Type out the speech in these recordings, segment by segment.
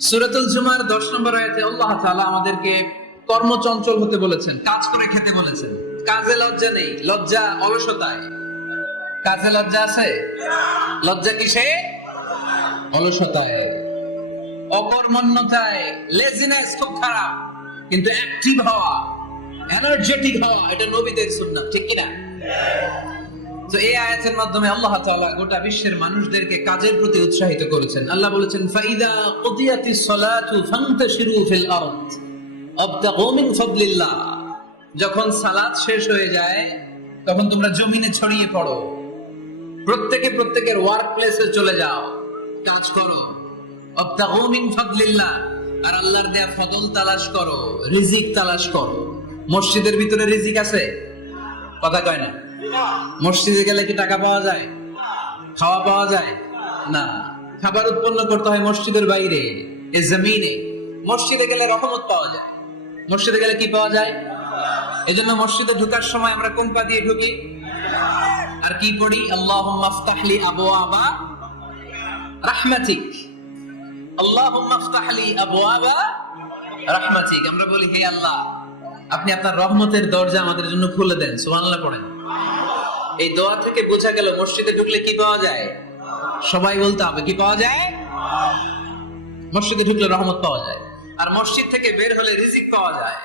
সূরাতুল জুমার 10 নম্বর আয়াতে আল্লাহ তাআলা আমাদেরকে কর্মচঞ্চল হতে বলেছেন, কাজ করে খেতে বলেছেন। কাজে লজ্জা নেই, লজ্জা অলসতায়। কাজে লজ্জা আছে? লজ্জা কিসে? অলসতায়, অকর্মণ্যতায়। লেজিনেস খুব খারাপ, কিন্তু অ্যাক্টিভ হওয়া, এনার্জেটিক হওয়া, এটা নবীদের সুন্নাত, ঠিক কি না? তো এই আয়াতের মাধ্যমে আল্লাহ তাআলা গোটা বিশ্বের মানুষদেরকে কাজের প্রতি উৎসাহিত করেছেন। আল্লাহ বলেছেন, ফাইদা কুদিয়াতিস সালাতু ফান্তাশিরু ফিল আরদ ওয়াবতাগু মিন ফাদলিল্লাহ। যখন সালাত শেষ হয়ে যায় তখন তোমরা জমিনে ছড়িয়ে পড়ো, প্রত্যেকে প্রত্যেকের ওয়ার্ক প্লেসে চলে যাও, কাজ করো। ওয়াবতাগু মিন ফাদলিল্লাহ, আর আল্লাহর দেয়া ফজল তালাশ করো, রিজিক তালাশ করো। মসজিদের ভিতরে রিজিক আছে? কথা কয় না। মসজিদে গেলে কি টাকা পাওয়া যায়? খাওয়া পাওয়া যায় না। খাবার উৎপন্ন করতে হয় মসজিদের বাইরে, এই জমিনে। মসজিদে গেলে রহমত পাওয়া যায়। মসজিদে গেলে কি পাওয়া যায়? এজন্য মসজিদে ঢোকার সময় আমরা কোন পা দিয়ে ঢুকি আর কি পড়ি? আল্লাহুম্মা ইফতাহলি আবওয়াবা রাহমাতিক, আল্লাহুম্মা ইফতাহলি আবওয়াবা রাহমাতিক। আমরা বলি, হে আল্লাহ, আপনি আপনার রহমতের দরজা আমাদের জন্য খুলে দেন। সুবহানাল্লাহ পড়েন। এই দোয়া থেকে বোঝা গেল মসজিদে ঢুকলে কি পাওয়া যায়? সবাই বলতে হবে, কি পাওয়া যায়? মসজিদে ঢুকলে রহমত পাওয়া যায়, আর মসজিদ থেকে বের হলে রিজিক পাওয়া যায়,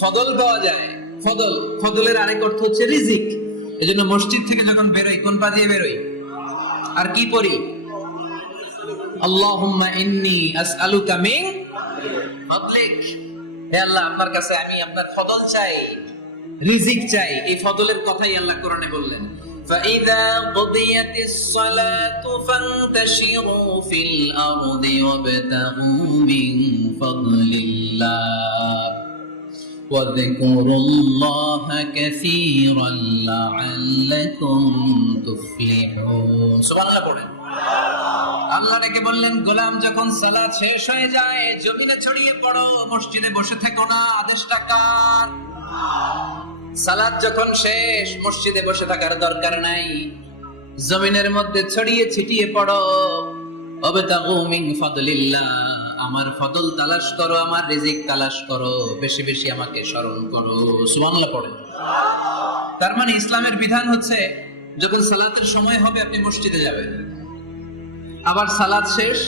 ফদল পাওয়া যায়। ফদল, ফদলের আরেক অর্থ হচ্ছে রিজিক। এজন্য মসজিদ থেকে যখন বেরোই কোন পা দিয়ে বেরোই আর কি পড়ি? আল্লাহুম্মা ইন্নী আসআলুকা মিন ফাদলিক। হে আল্লাহ, আপনার কাছে আমি আপনার ফদল চাই, রিজিক চাই। এই ফদলের কথাই আল্লাহ কোরআনে বললেন, فَإِذَا قُضِيَتِ الصَّلَاةُ فَانتَشِرُوا فِي الْأَرْضِ وَابْتَغُوا مِن فَضْلِ اللَّهِ وَاذْكُرُوا اللَّهَ كَثِيرًا لَعَلَّكُمْ تُفْلِحُونَ। সুবহানাল্লাহ পড়েন। আল্লাহ ডেকে বললেন, গোলাম, যখন সালাত শেষ হয়ে যায় জমিনে ছড়িয়ে পড়ো, মসজিদে বসে থেকো না। আদেশটা কার? সালাত যখন শেষ মসজিদে বসে থাকার দরকার নাই, জমিনের মধ্যে ছড়িয়ে ছিটিয়ে পড়ো। ওয়াবতাগু মিন ফাদলিল্লাহ, আমার ফদল তালাশ করো, আমার রিজিক তালাশ করো, বেশি বেশি আমাকে স্মরণ করো। সুবহানাল্লাহ পড়েন। তার মানে ইসলামের বিধান হচ্ছে, যখন সালাতের সময় হবে আপনি মসজিদে যাবেন, আবার সালাত শেষ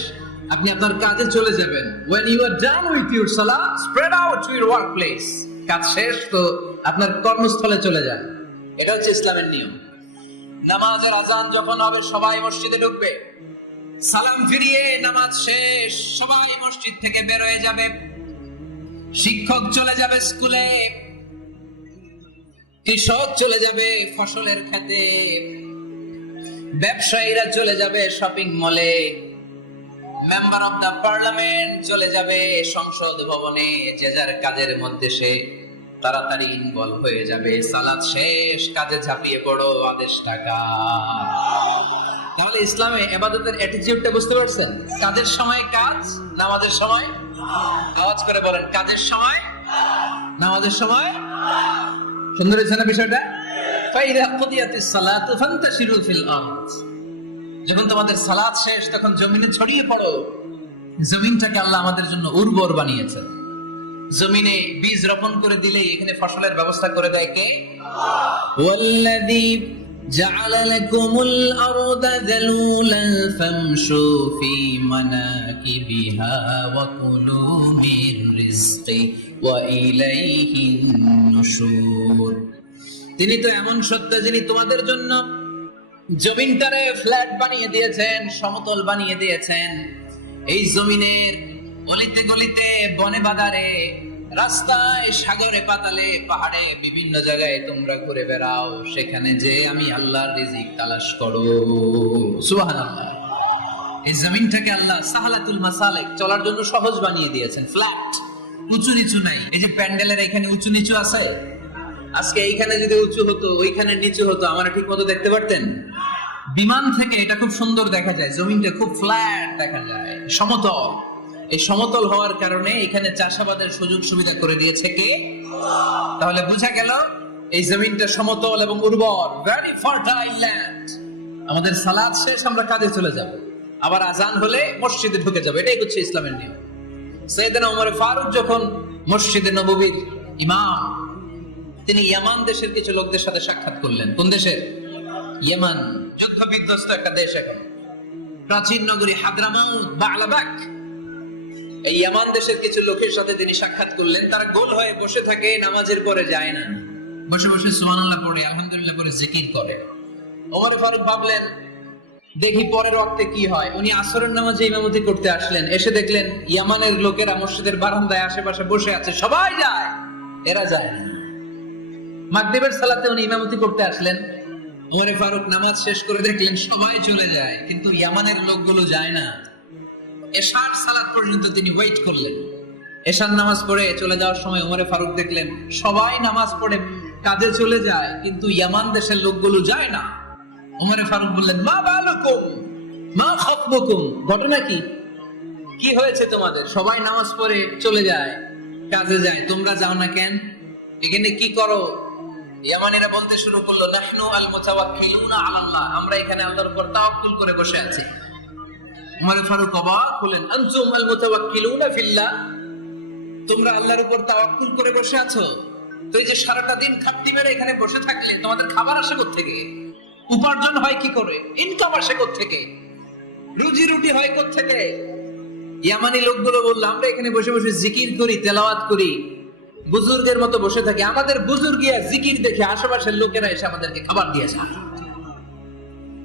আপনি আপনার কাজে চলে যাবেন। when you are done with your salah, spread out to your workplace. কাজ শেষ তো আপনার কর্মস্থলে চলে যান। এটা হচ্ছে ইসলামের নিয়ম। নামাজের আজান যখন হবে সবাই মসজিদে ঢুকবে, সালাম ফিরিয়ে নামাজ শেষ সবাই মসজিদ থেকে বের হয়ে যাবে। শিক্ষক চলে যাবে স্কুলে, কৃষক চলে যাবে ফসলের খেতে, ব্যবসায়ীরা চলে যাবে শপিং মলে, মেম্বার অফ দা পার্লামেন্ট চলে যাবে সংসদ ভবনে। যে যার কাজের মধ্যে সে তাড়াতাড়ি ইনভলভ হয়ে যাবে। সালাত শেষ, কাজে ঝাঁপিয়ে পড়ো, আদেশ টাকা। তাহলে ইসলামে ইবাদতের অ্যাটিটিউডটা বুঝতে পারছেন? কাজের সময় কাজ, নামাজের সময়। আওয়াজ করে বলেন, কাজের সময়, নামাজের সময়। সুন্দর হয়েছে না বিষয়টা? ফাইদা কুদিয়াতিস সালাতু ফান্তাশিরু ফিল আরদ। যখন তোমাদের সালাত শেষ তখন জমিনে ছড়িয়ে পড়ো। জমিনটাকে আল্লাহ আমাদের জন্য উর্বর বানিয়েছেন। জমিনে বীজ রোপণ করে দিলেই এখানে ফসলের ব্যবস্থা করে দেয় কে? ওয়াল্লাযী জাআলা লাকুমুল আরদা যালুলান ফামশু ফি মানাকিবিহা ওয়া কুলু মির রিজকি ওয়া ইলাইহিন নুশুর। তিনি তো এমন সত্য যিনি তোমাদের জন্য জমিনটারে ফ্ল্যাট বানিয়ে দিয়েছেন, সমতল বানিয়ে দিয়েছেন। এই জমিনের অলিতে গলিতে, বনে বাদারে, রাস্তায়, সাগরে, পাতালে, পাহাড়ে, বিভিন্ন জায়গায় তোমরা ঘুরে বেড়াও। সেখানে যে আমি আল্লাহর রিজিক তালাশ করো। সুবহানাল্লাহ। এই জমিনটাকে আল্লাহ সাহালাতুল মাসালিক, চলার জন্য সহজ বানিয়ে দিয়েছেন। ফ্ল্যাট, উঁচু নিচু নাই। এই যে প্যান্ডেলের এখানে উঁচু নিচু আছে, আজকে এইখানে যদি উঁচু হতো ওইখানে নিচু হতো, আমরা ঠিক মতো দেখতে পারতেন? বিমান থেকে এটা খুব সুন্দর দেখা যায়, জমিনটা খুব ফ্ল্যাট দেখা যায়, সমতল। এই সমতল হওয়ার কারণে এখানে চাষাবাদের সুযোগ সুবিধা করে দিয়েছে কে? তাহলে বোঝা গেল এই জমিনটা সমতল এবং উর্বর, ভেরি ফার্টাইল ল্যান্ড। আমাদের সালাত শেষ আমরা কাজে চলে যাব। আবার আজান হলে মসজিদে ঢুকে যাবে, এটাই হচ্ছে ইসলামের নিয়ম। সাইয়েদনা ওমর ফারুক যখন মসজিদে নববীর ইমাম, তিনি ইয়ামান দেশের কিছু লোকদের সাথে সাক্ষাৎ করলেন। কোন দেশের? ইয়ামান, যুদ্ধ বিধ্বস্ত একটা দেশ। এখন প্রাচীন নগরী হাদরামাউত, বা'লাবাক, এই ইয়ামান দেশের কিছু লোকের সাথে তিনি সাক্ষাৎ করলেন। তারা গোল হয়ে বসে থাকে, নামাজের পরে যায় না, বসে বসে সুবহানাল্লাহ পড়ে, আলহামদুলিল্লাহ পড়ে জিকির করে। ওমর ফারুক ভাবলেন দেখি পরের ওয়াক্তে কি হয়। উনি আসরের নামাজে ইমামতি করতে আসলেন, এসে দেখলেন ইয়ামানের লোকেরা মসজিদের বারান্দায় আশেপাশে বসে আছে, সবাই যায়, এরা যায় না। মাগরিবের সালাতে উনি ইমামতি করতে আসলেন, ওমর ফারুক নামাজ শেষ করে দেখলেন সবাই চলে যায়, কিন্তু ইয়ামানের লোকগুলো যায় না। এশার সালাত পর্যন্ত তিনি ওয়েট করলেন। এশার নামাজ পড়ে চলে যাওয়ার সময় ওমর ফারুক দেখলেন সবাই নামাজ পড়ে কাজে চলে যায়, কিন্তু ইয়ামান দেশের লোকগুলো যায় না। ওমর ফারুক বললেন, মা বালুকুম মা খাতবুকুম, ঘটনা কি? কি হয়েছে তোমাদের? সবাই নামাজ পড়ে চলে যায়, কাজে যায়, তোমরা যাও না কেন? এখানে কি করো? ইয়ামানিরা বলতে শুরু করলো, নাহনু আল মুতাওয়াক্কিলুনা আলাল্লাহ, আমরা এখানে আল্লাহর উপর তাওয়াক্কুল করে বসে আছি। ওমর ফারুক অবাক হলেন, আনতুম আল মুতাওয়াক্কিলুনা ফিল্লাহ, তোমরা আল্লাহর উপর তাওয়াক্কুল করে বসে আছো? তো এই যে সারাটা দিন খাটতি মেরে এখানে বসে থাকলে তোমাদের খাবার আসে কোত্থেকে? উপার্জন হয় কি করে? ইনকাম আসে কোত্থেকে? রুজি রুটি হয় কোত্থেকে? ইয়ামানি লোকগুলো বলল, আমরা এখানে বসে বসে জিকির করি, তেলাওয়াত করি, বুজুর্গের মতো বসে থাকি, আমাদের বুজুর্গিয়া জিকির দেখে আশেপাশের লোকেরা এসে আমাদেরকে খাবার দিয়ে যায়।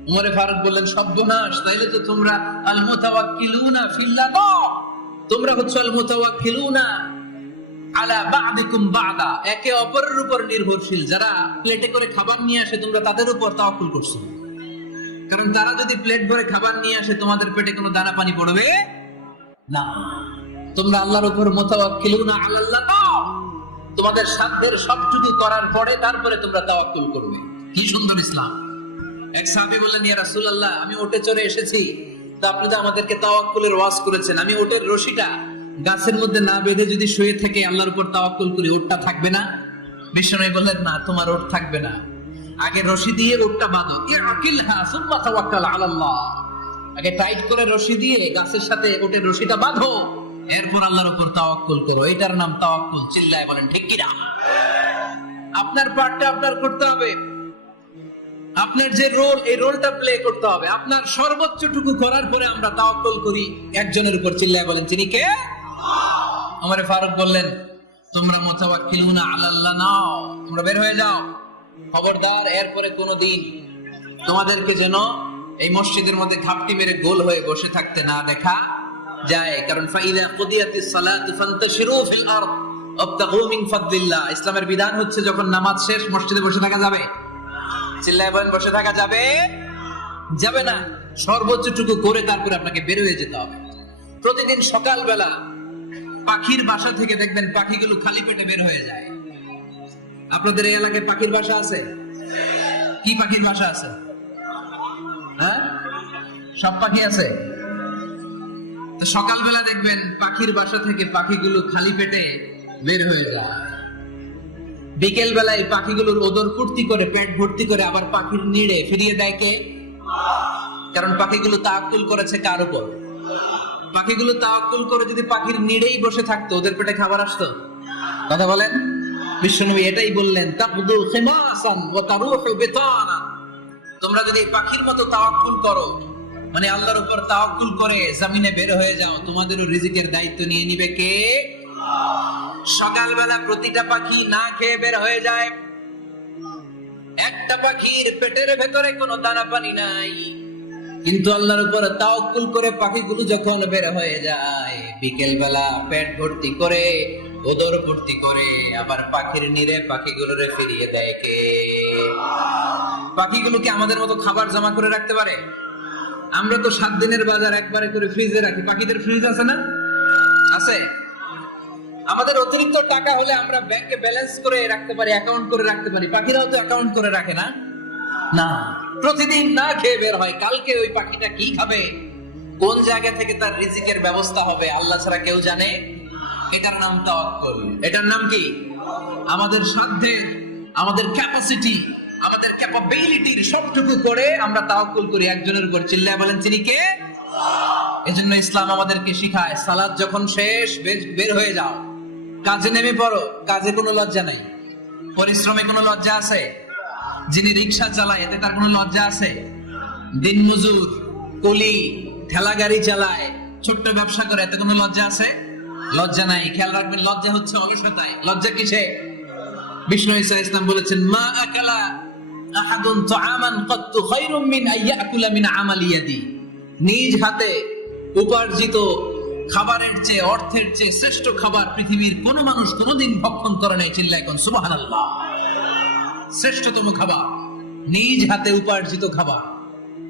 ওমর ফারুক বললেন, সর্বনাশ, তাইলে তো তোমরা আল মুতাওয়াক্কিলুনা ফিল্লাহ নও, তোমরা হচ্ছে আল মুতাওয়াক্কিলুনা আলা বা'দিকুম বা'দা, একে অপরের উপর নির্ভরশীল। যারা প্লেটে করে খাবার নিয়ে আসে তোমরা তাদের উপর তাওয়াক্কুল করছো, কারণ তারা যদি প্লেট ভরে খাবার নিয়ে আসে তোমাদের পেটে কোনো দানা পানি পড়বে না। তোমরা আল্লাহর উপর মুতাওয়াক্কিলুনা আলাল্লাহ নও, তোমাদের সাধ্যের সবটুকু করার পরে তারপরে তোমরা তাওয়াক্কুল করবে। কি সুন্দর ইসলাম! এক সাহাবী বললেন, ইয়া রাসূলুল্লাহ, আমি ওটে চড়ে এসেছি, তো আপনি তো আমাদেরকে তাওয়াক্কুলের ওয়াজ করেছেন, আমি ওটের রশিটা গাছের মধ্যে না বেঁধে যদি শুয়ে থেকে আল্লাহর উপর তাওয়াক্কুল করি, ওটটা থাকবে না? বিশ্বনবী বললেন, না, তোমার ওট থাকবে না, আগে রশি দিয়ে ওটটা বাঁধো, ইয়াকিলহা সুম্মা তাওয়াক্কাল আলাল্লাহ, আগে টাইট করে রশি দিয়ে গাছের সাথে ওটের রশিটা বাঁধো, এরপর আল্লাহর উপর তাওয়াক্কুল করো, এটার নাম তাওয়াক্কুল। চিল্লায় বলেন ঠিক কি না? আপনার পার্টটা আপনার করতে হবে, আপনার যে রোল, এই রোলটা প্লে করতে হবে। আপনার সর্বোচ্চটুকু করার পরে আমরা তাওয়াক্কুল করি একজনের উপর। চিল্লায় বলেন তিনি কে? ওমর ফারুক বললেন, তোমরা মুতাওয়াক্কিলুনা আলাল্লাহ নাও, তোমরা বের হয়ে যাও, খবরদার এরপরে কোনোদিন তোমাদেরকে যেন এই মসজিদের মধ্যে ঘাপটি মেরে গোল হয়ে বসে থাকতে না দেখা যায়। কারণ ফাইদা কুদিয়াতিস সালাতু ফান্তাশিরু ফিল আরদ ওয়াবতাগু মিন ফাদলিল্লাহ, ইসলামের বিধান হচ্ছে যখন নামাজ শেষ মসজিদে বসে থাকা যাবে। চিল্লায় বলেন বসে থাকা যাবে? যাবে না, সর্বোচ্চটুকু করে তারপরে আপনাকে বের হয়ে যেতে হবে। প্রতিদিন সকালবেলা পাখির বাসা থেকে দেখবেন পাখিগুলো খালি পেটে বের হয়ে যায়। আপনাদের এই এলাকায় পাখির বাসা আছে? কি পাখির বাসা আছে? হ্যাঁ, সব পাখি আছে। তো সকালবেলা দেখবেন পাখির বাসা থেকে পাখিগুলো খালি পেটে বের হয়ে যায়। বিকেল বেলায় পাখিগুলোর ওদর পূর্তি করে, পেট ভর্তি করে আবার পাখির নিড়ে ফিরিয়ে দেয় কে? কারণ পাখিগুলো তাওয়াক্কুল করেছে কার উপর? পাখিগুলো তাওয়াক্কুল করে যদি পাখির নিড়েই বসে থাকতো, ওদের পেটে খাবার আসতো? কথা বলেন। বিশ্বনবী এটাই বললেন, তাকদু খিমাসান ওয়া তারুহু বিতানা, তোমরা যদি পাখির মতো তাওয়াক্কুল করো, মানে আল্লাহর উপর তাওয়াক্কুল করে জমিনে বের হয়ে যাও, তোমাদেরও রিজিকের দায়িত্ব নিয়ে নিবে কে? সকালবেলা প্রতিটা পাখি না খেয়ে বের হয়ে যায়, একটা পাখির পেটের ভেতরে কোনো দানা পানি নাই, কিন্তু আল্লাহর উপর তাওয়াক্কুল করে পাখিগুলো যখন বের হয়ে যায়, বিকেল বেলা পেট ভর্তি করে, ওদর ভর্তি করে আবার পাখির নিরে পাখিগুলোরে ফিরিয়ে দেয় কে? পাখিগুলো কি আমাদের মতো খাবার জমা করে রাখতে পারে? আমরা তো 7 দিনের বাজার একবারে করে ফ্রিজে রাখি, পাখিদের ফ্রিজ আছে না? আছে। আমাদের অতিরিক্ত টাকা হলে আমরা ব্যাংকে ব্যালেন্স করে রাখতে পারি, অ্যাকাউন্ট করে রাখতে পারি, পাখিরাও তো অ্যাকাউন্ট করে রাখে না? না, প্রতিদিন না খেয়ে বের হয়। কালকে ওই পাখিটা কি খাবে, কোন জায়গা থেকে তার রিজিকের ব্যবস্থা হবে আল্লাহ ছাড়া কেউ জানে। এটার নাম তাওয়াক্কুল। এটার নাম কি? আমাদের সাধ্যের, আমাদের ক্যাপাসিটি, আমাদের ক্যাপাবিলিটির সবটুকু করে আমরা তাওয়াক্কুল করি একজনের উপর। চিল্লায় বলেন তিনি কে? এজন্য ইসলাম আমাদেরকে শিখায় সালাত যখন শেষ বের হয়ে যাও, কাজে নেমে পড়ো। কাজে কোনো লজ্জা নাই, পরিশ্রমে কোনো লজ্জা আছে? যিনি রিক্সা চালায় এতে তার কোনো লজ্জা আছে? দিনমজুর, কুলি, ঠেলা গাড়ি চালায়, ছোট্ট ব্যবসা করে, এতে কোনো লজ্জা আছে? লজ্জা নাই। খেয়াল রাখবেন, লজ্জা হচ্ছে অলসতায়। লজ্জা কিসে? বিষ্ণু ঈসা ইসলাম বলেছেন, মা আকালা আহাদুন তুআমান কাত্তু খায়রুম মিন আইয়াকুলা মিন আমালি ইয়াদি। নিজ হাতে উপার্জিত খাবারের চেয়ে, অর্থের চেয়ে শ্রেষ্ঠ খাবার পৃথিবীর কোন মানুষ কোনদিন ভক্ষণ করে নাই। চিল্লায় কোন সুবহানাল্লাহ। শ্রেষ্ঠতম খাবার নিজ হাতে উপার্জিত খাবার।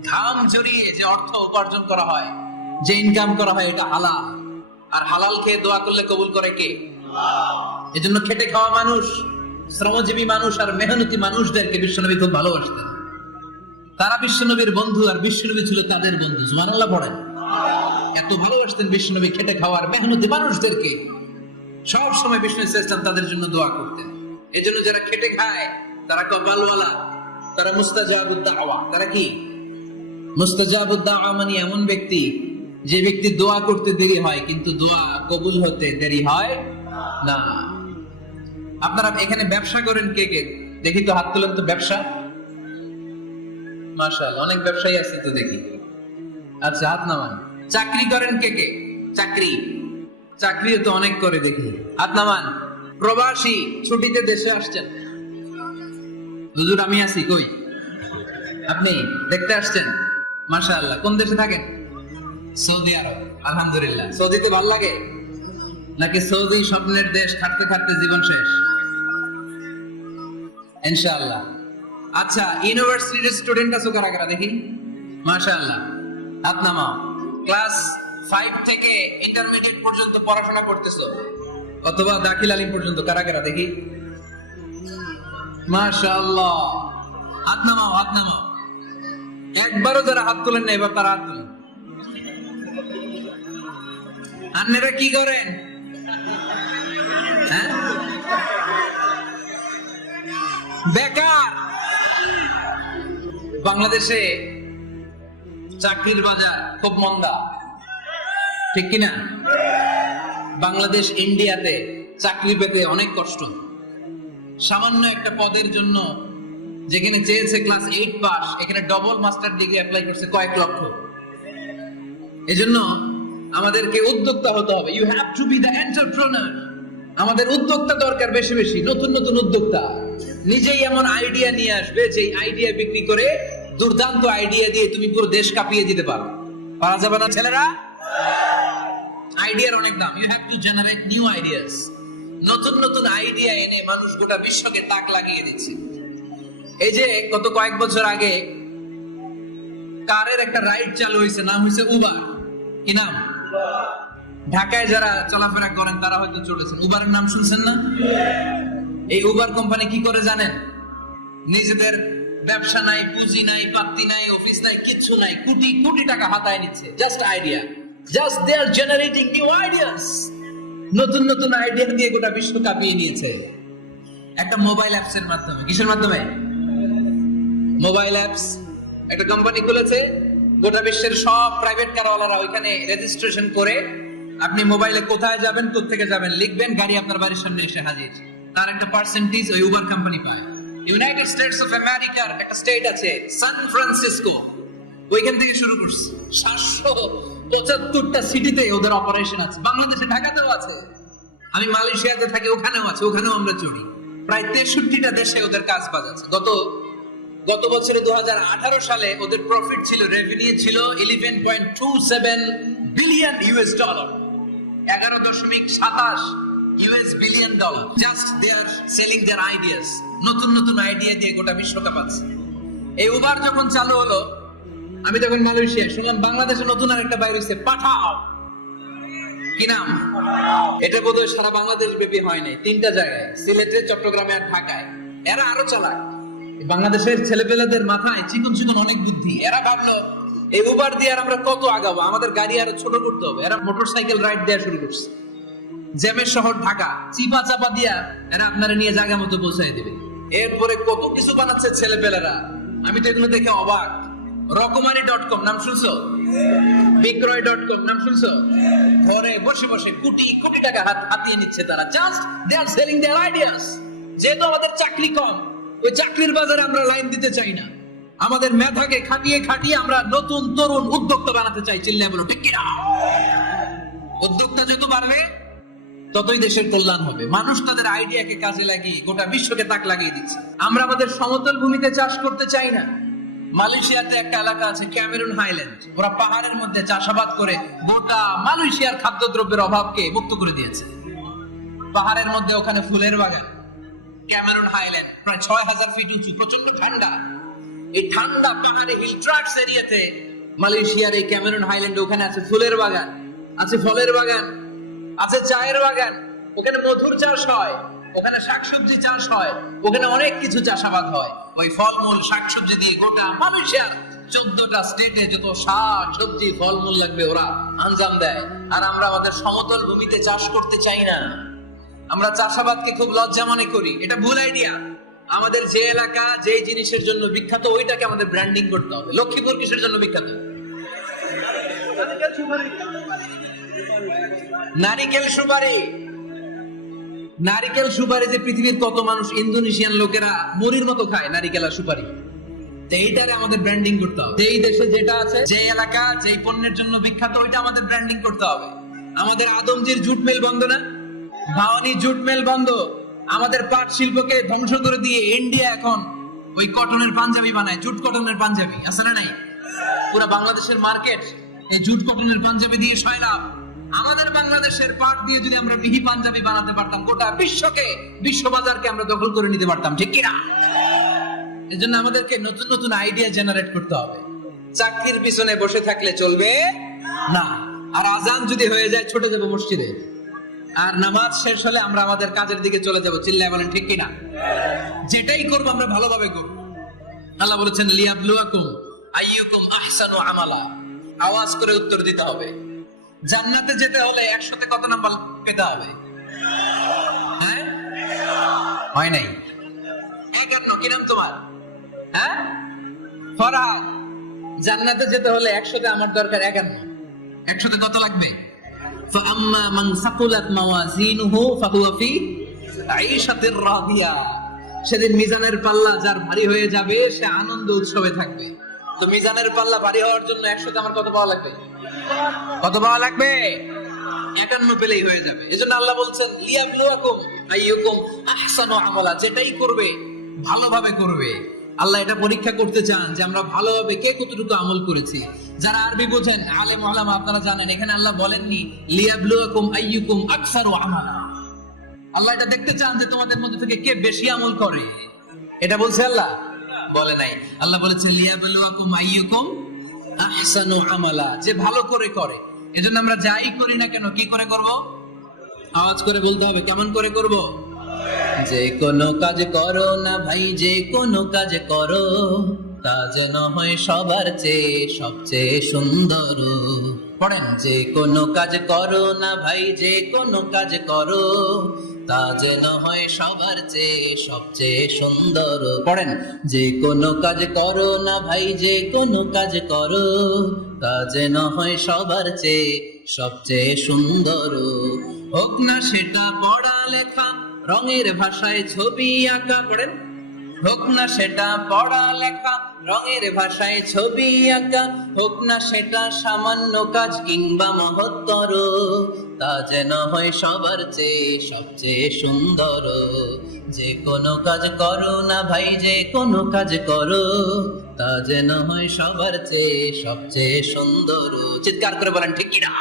ঘাম ঝরিয়ে যে অর্থ উপার্জন করা হয়, যে ইনকাম করা হয়, এটা হালাল। আর হালাল খেয়ে দোয়া করলে কবুল করে কে? এজন্য খেটে খাওয়া মানুষ, শ্রমজীবী মানুষ আর মেহনতি মানুষদেরকে বিশ্বনবী খুব ভালোবাসতেন। তারা বিশ্বনবীর বন্ধু আর বিশ্বনবী ছিল তাদের বন্ধু। সুবহানাল্লাহ পড়েন। এত ভালোবাসতেন বিশ্বনবী খেটে খাওয়ার মেহনতি মানুষদেরকে। সব সময় বিষ্ণু ইসলাম তাদের জন্য দোয়া করতেন। এজন্য যারা খেটে খায় তারা কপালওয়ালা, তারা মুস্তাজাবুদ দাওয়া। তারা কি? মুস্তাজাবুদ দাওয়া মানে এমন ব্যক্তি যে ব্যক্তি দোয়া করতে দেরি হয় কিন্তু দোয়া কবুল হতে দেরি হয় না। আপনারা এখানে ব্যবসা করেন কে কে? দেখি তো, হাত তোলেন তো। ব্যবসা, মাশাআল্লাহ, অনেক ব্যবসায়ী আছে তো দেখি। আচ্ছা, হাত নামান। চাকরি করেন কে কে? চাকরিও তো অনেক করে দেখি, হাত নামান। প্রবাসী, ছুটিতে দেশে আসছেন। হুজুর আমি আছি, কই? আপনি দেখতে আসছেন? মাশাআল্লাহ। কোন দেশে থাকেন? সৌদি আরব। আলহামদুলিল্লাহ। সৌদিতে ভালো লাগে নাকি সৌদি স্বপ্নের দেশ, থাকতে থাকতে জীবন শেষ? ইনশাআল্লাহ। আচ্ছা, ইউনিভার্সিটির স্টুডেন্ট আছো কারা কারা দেখি? মাশাআল্লাহ, হাত নামাও। ক্লাস 5 থেকে ইন্টারমিডিয়েট পর্যন্ত পড়াশোনা করতেছো অথবা দাখিল আলিম পর্যন্ত, কারা কারা দেখি? মাশাআল্লাহ, হাত নামাও, হাত নামাও। একবারও যারা হাত তোলেন না এবার তারা হাত তোলেন। আপনারা কি করেন? হ্যাঁ, বেকার। বাংলাদেশে চাকরির বাজার খুব মন্দা, ঠিক কিনা? বাংলাদেশ ইন্ডিয়াতে চাকরি পেতে অনেক কষ্ট। সামান্য একটা পদের জন্য যেখানে চেয়েছে ক্লাস 8 পাস, এখানে ডবল মাস্টার ডিগ্রি অ্যাপ্লাই করছে কয়েক লক্ষ। এজন্য আমাদেরকে উদ্যোক্তা হতে হবে। You have to be the entrepreneur. আমাদের উদ্যোক্তা দরকার, বেশি বেশি নতুন নতুন উদ্যোক্তা। নিজেই এমন আইডিয়া নিয়ে আসবে যে আইডিয়া বিক্রি করে, দুর্দান্ত আইডিয়া দিয়ে তুমি পুরো দেশ কাঁপিয়ে দিতে পারো। পারা যাবে না ছেলেরা? আইডিয়ার অনেক দাম। You have to generate new ideas. নতুন নতুন আইডিয়া এনে মানুষ গোটা বিশ্বকে তাক লাগিয়ে দিচ্ছে। এই যে গত কয়েক বছর আগে কারের একটা রাইড চালু হয়েছে, নাম হয়েছে উবার। কি নাম? ঢাকায় যারা চলাফেরা করেন তারা হয়তো চলেছেন। উবারের নাম শুনছেন না? এই উবার কোম্পানি কি করে জানেন? নিজেদের ব্যবসা নাই, পুঁজি নাই, পাত্তি নাই, অফিস নাই, কিচ্ছু নাই, কোটি কোটি টাকা হাতায় নিচ্ছে। Just idea, just they are generating new ideas. নতুন নতুন আইডিয়া দিয়ে গোটা বিশ্ব কাঁপিয়ে নিয়েছে একটা মোবাইল অ্যাপস এর মাধ্যমে। কিসের মাধ্যমে? Mobile apps. একটা কোম্পানি খুলেছে, গোটা বিশ্বের সব প্রাইভেট কারওয়ালারা ওইখানে রেজিস্ট্রেশন করে আপনি মোবাইলে কোথায় যাবেন, কোত্থেকে যাবেন লিখবেন, গাড়ি আপনার বাড়ির সামনে এসে হাজির। তার একটা পার্সেন্টেজ ওই উবার কোম্পানি পায়। ইউনাইটেড স্টেটস অফ আমেরিকার একটা স্টেট আছে সান ফ্রান্সিসকো, ওইখান থেকে শুরু করছে। 775টা সিটিতে ওদের অপারেশন আছে। বাংলাদেশে ঢাকাতেও আছে। আমি মালয়েশিয়াতে থাকি, ওখানেও আছে, ওখানেও আমরা চড়ি। প্রায় 63টা দেশে ওদের কাজ বাজ আছে। গত বছরে 2018 সালে ওদের প্রফিট ছিল, রেভিনিউ ছিল 11.27 billion US dollar. 11.27 US billion dollar. Just they are selling their ideas. নতুন নতুন আইডিয়া দিয়ে গোটা বিশ্বকে পাচ্ছে। এই উবার যখন চালু হলো, আমি তখন মালয়েশিয়া শুনলাম বাংলাদেশে নতুন আরেকটা বাইরে হইছে, পাঠাও। কি নাম? এটা বোধহয় সারা বাংলাদেশ ব্যাপী হয় নাই, 3টা জায়গায়, সিলেটে, চট্টগ্রামে আর ঢাকায়। এরা আরো চালাক। বাংলাদেশের ছেলেপেলেদের মাথায় চিকন চিকন অনেক বুদ্ধি। এরা ভাবলো এই উবার দিয়ে আর আমরা কত আগাবো, আমাদের গাড়ি আরো ছোট করতে হবে। এরা মোটরসাইকেল রাইড দেওয়া শুরু করছে। জ্যামের শহর ঢাকা, চিপা চাপা দিয়া এরা আপনারা নিয়ে জায়গা মতো পৌঁছাই দিবে। এরপরে কত কিছু বানাচ্ছে ছেলেপেলেরা, আমি তো এগুলো দেখে অবাক। রকমারি.com নাম শুনছো? বিক্রয়.com নাম শুনছো? ঘরে বসে বসে কোটি কোটি টাকা হাতিয়ে নিচ্ছে তারা, just they are selling their ideas. যেহেতু আমাদের চাকরি কম, ওই চাকরির বাজারে আমরা লাইন দিতে চাই না, আমাদের মেধাকে খাটিয়ে খাটিয়ে আমরা নতুন তরুণ উদ্যোক্তা বানাতে চাই। চিল্লায় বলো ঠিক কিনা? উদ্যোক্তা যত বাড়বে ততই দেশের কল্যাণ হবে। মানুষ তাদের আইডিয়াকে কাজে লাগিয়ে গোটা বিশ্বকে তাক লাগিয়ে দিচ্ছে। আমরা আমাদের সমতল ভূমিতে চাষ করতে চাই না। মালয়েশিয়াতে একটা এলাকা আছে ক্যামেরুন হাইল্যান্ড, ওরা পাহাড়ের মধ্যে চাষাবাদ করে গোটা মালয়েশিয়ার খাদ্যদ্রব্যের অভাবকে মুক্ত করে দিয়েছে। পাহাড়ের মধ্যে ওখানে ফুলের বাগান, ক্যামেরুন হাইল্যান্ড প্রায় 6000 ফিট উঁচু, প্রচন্ড ঠান্ডা। এই ঠান্ডা পাহাড়ে হিল ট্রাক্টস এরিয়াতে মালয়েশিয়ার এই ক্যামেরুন হাইল্যান্ডে ওখানে আছে ফুলের বাগান, আছে ফলের বাগান, আছে চায়ের বাগান, ওখানে মধুর চাষ হয়, ওখানে শাকসবজি চাষ হয়, ওখানে অনেক কিছু চাষাবাদ হয়। ওই ফলমূল শাকসবজি দিয়ে গোটা মালয়েশিয়ার 14টা স্টেটে যত শাক সবজি ফলমূল লাগবে ওরা আঞ্জাম দেয়। আর আমরা আমাদের সমতল ভূমিতে চাষ করতে চাই না। আমরা চাষাবাদকে খুব লজ্জা মনে করি, এটা ভুল আইডিয়া। আমাদের যে এলাকা যে জিনিসের জন্য বিখ্যাত ওইটাকে আমাদের ব্র্যান্ডিং করতে হবে। লক্ষ্মীপুর কিসের জন্য বিখ্যাত? নারিকেল সুপারি। নারিকেল সুপারি যে পৃথিবীর কত মানুষ, ইন্দোনেশিয়ান লোকেরা মুড়ির মতো খায় নারিকেল আর সুপারি। তো এইটারে আমাদের ব্র্যান্ডিং করতে হবে। যেই দেশে যেটা আছে, যে এলাকা যেই পণ্যের জন্য বিখ্যাত ওইটা আমাদের ব্র্যান্ডিং করতে হবে। আমাদের আদমজির জুট মিল বন্ধ না? ভাওয়ানি জুট মিল বন্ধ। আমাদের পাট শিল্পকে ধ্বংস করে দিয়ে ইন্ডিয়া এখন ওই কটনের পাঞ্জাবি বানায়, জুট কটনের পাঞ্জাবি আছে না নাই? পুরো বাংলাদেশের মার্কেট এই জুট কটনের পাঞ্জাবি দিয়ে সয়লাভ। আমাদের বাংলাদেশের পাট দিয়ে যদি আমরা মিহি পাঞ্জাবি বানাতে পারতাম, গোটা বিশ্বকে, বিশ্ব বাজারকে আমরা দখল করে নিতে পারতাম, ঠিক কিনা? এজন্য আমাদেরকে নতুন নতুন আইডিয়া জেনারেট করতে হবে। চাকরির পিছনে বসে থাকলে চলবে না। আর আজান যদি হয়ে যায় ছুটে যাবো মসজিদে, আর নামাজ শেষ হলে আমরা আমাদের কাজের দিকে চলে যাবো। চিল্লায় বলেন ঠিক কিনা? যেটাই করবো আমরা ভালোভাবে করবো। আল্লাহ বলেছেন লিয়াবলুয়াকুম আইয়ুকুম আহসানু আমালা। আওয়াজ করে উত্তর দিতে হবে। জান্নাতে যেতে হলে 100তে কত নাম্বার পেতে হবে? হ্যাঁ, হয় নাই? 51। কি নাম তোমার? হ্যাঁ, ফরহাদ। জান্নাতে যেতে হলে 100তে আমার দরকার 51। 100তে কত লাগবে? فأما من ثقلت موازينه فهو في عيشة راضية। সেদিন মিজানের পাল্লা যার ভারী হয়ে যাবে সে আনন্দ উৎসবে থাকবে। তো মিজানের পাল্লা ভারী হওয়ার জন্য 100তে আমার কত পাওয়া লাগবে? কত পাওয়া লাগবে? 51 পেলেই হয়ে যাবে। এজন্য আল্লাহ বলছেন লিয়াবলুয়াকুম আইয়ুকুম আহসানু আমালা। যেটাই করবে ভালোভাবে করবে। আল্লাহ এটা পরীক্ষা করতে চান যে আমরা ভালোভাবে কে কতটুকু আমল করেছি। যারা আরবি বোঝেন আলেম ওলামা আপনারা জানেন, এখানে আল্লাহ বলেননি লিয়াবলুয়াকুম আইয়ুকুম আকসারু আমালা। আল্লাহ এটা দেখতে চান যে তোমাদের মধ্যে থেকে কে বেশি আমল করে। এটা বলছে আল্লাহ? বলে নাই। আল্লাহ বলেছে লিয়াবলুয়াকুম আইয়ুকুম আহসানু আমালা, যে ভালো করে করে। এজন্য আমরা যাই করি না কেন কি করে করব? আওয়াজ করে বলতে হবে। কেমন করে করব? যে কোনো কাজ করো না ভাই, যে কোনো কাজ করো, কাজ না হয় সবার চেয়ে সবচেয়ে সুন্দর। পড়েন, যে কোনো কাজ করো না ভাই, যে কোনো কাজ করো, তা যেন হয় সবার চেয়ে সবচেয়ে সুন্দর। পড়েন, যে কোনো কাজ করো না ভাই, যে কোনো কাজ করো, তা যেন হয় সবার চেয়ে সবচেয়ে সুন্দর। হোক না সেটা পড়ালেখা, রঙের ভাষায় ছবি আঁকা। পড়েন, হোক না সেটা পড়ালেখা, রঙের ভাষায় ছবি আঁকা, হোক না সেটা সামান্য কাজ কিংবা মহত্তর, তা যেন হয় সবার চেয়ে সবচেয়ে সুন্দর। যে কোনো কাজ করো না ভাই, যে কোনো কাজ করো, তা যেন হয় সবার চেয়ে সবচেয়ে সুন্দর। চিৎকার করে বলেন ঠিক কিনা?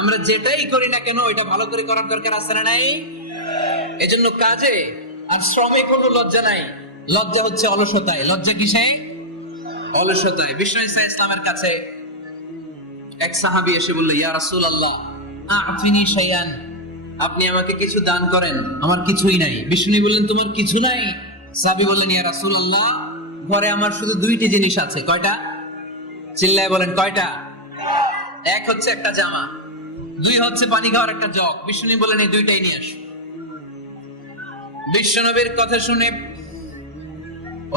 আমরা যেটাই করি না কেন এটা ভালো করে করার দরকার আছে না নাই? এজন্য কাজে আর শ্রমে কোনো লজ্জা নাই। লজ্জা হচ্ছে অলসতায়। লজ্জা কিসে? অলসতায়। বিষ্ণু ঈসা ইসলামের কাছে এক সাহাবী এসে বলল, ইয়া রাসূলুল্লাহ আ'তিনি শাইআন, আপনি আমাকে কিছু দান করেন, আমার কিছুই নাই। বিষ্ণু বললেন, তোমার কিছু নাই? সাহাবী বললেন, ইয়া রাসূলুল্লাহ ঘরে আমার শুধু 2টি জিনিস আছে। কয়টা? চিল্লায় বলেন কয়টা? এক হচ্ছে একটা জামা, 2 হচ্ছে পানি খাওয়ার একটা জগ। বিষ্ণু বললেন, এই 2টাই নিয়ে আসো। বিশ্বনবীর কথা শুনে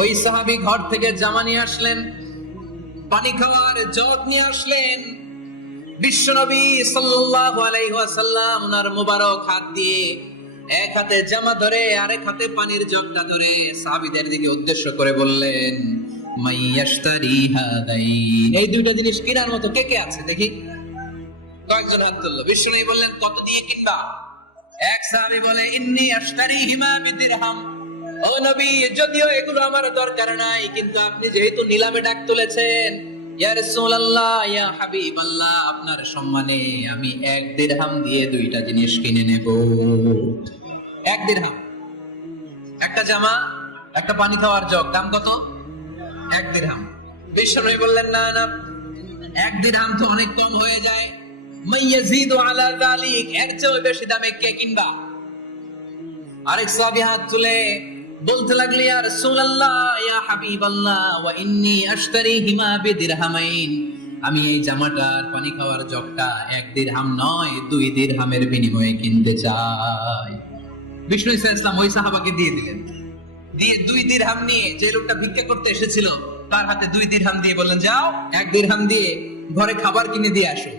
ওই সাহাবী ঘর থেকে জামা নিয়ে আসলেন। পানি খাওয়ার জগ নিয়ে আসলেন। বিশ্বনবী সাল্লাল্লাহু আলাইহি ওয়াসাল্লাম ওনার মোবারক হাত দিয়ে এক হাতে জামা ধরে আরেক হাতে পানির জগটা ধরে সাহাবীদের দিকে উদ্দেশ্য করে বললেন, মাইয়াশতারি হাদাইন, এই দুইটা জিনিস কেনার মতো কে কে আছে দেখি। কয়েকজন হাত তুললো। বিশ্বনবী বললেন, কত দিয়ে কিনবা? এক সাহাবী বলে, ইন্নী আশতারিহিমা বিদিরহাম। ও নবী, যদিও এগুলো আমার দরকার নাই, কিন্তু আপনি যেহেতু নিলামে ডাক তুলেছেন, ইয়া রাসূলুল্লাহ, ইয়া হাবিবাল্লাহ, আপনার সম্মানে আমি 1 দিরহাম দিয়ে দুইটা জিনিস কিনে নেব। 1 দিরহাম, একটা জামা, একটা পানি খাওয়ার জগ, দাম কত? 1 দিরহাম। বিশ্বনবী বললেন, না না, 1 দিরহাম তো অনেক কম হয়ে যায়। মাইয়াজিদু আলা যালিক, এর চেয়ে বেশি দামে কে কিনবা? আরেক সাহাবী হাত তুলে বলতে লাগলেন, ইয়া রাসূলুল্লাহ, ইয়া হাবিবাল্লাহ, ওয়া ইন্নী আশতারিহিমা বিদিরহামাইন, আমি এই জামাটার পানি খাওয়ার জগটা 1 দিরহাম নয় 2 দিরহামের বিনিময়ে কিনতে চাই। বিষ্ণু ইসা ইসলাম ওই সাহাবাকে দিয়ে দিলেন। দিয়ে 2 দিরহাম নিয়ে যে লোকটা ভিক্ষা করতে এসেছিল তার হাতে 2 দিরহাম দিয়ে বললেন, যাও 1 দিরহাম দিয়ে ঘরে খাবার কিনে দিয়ে আসো,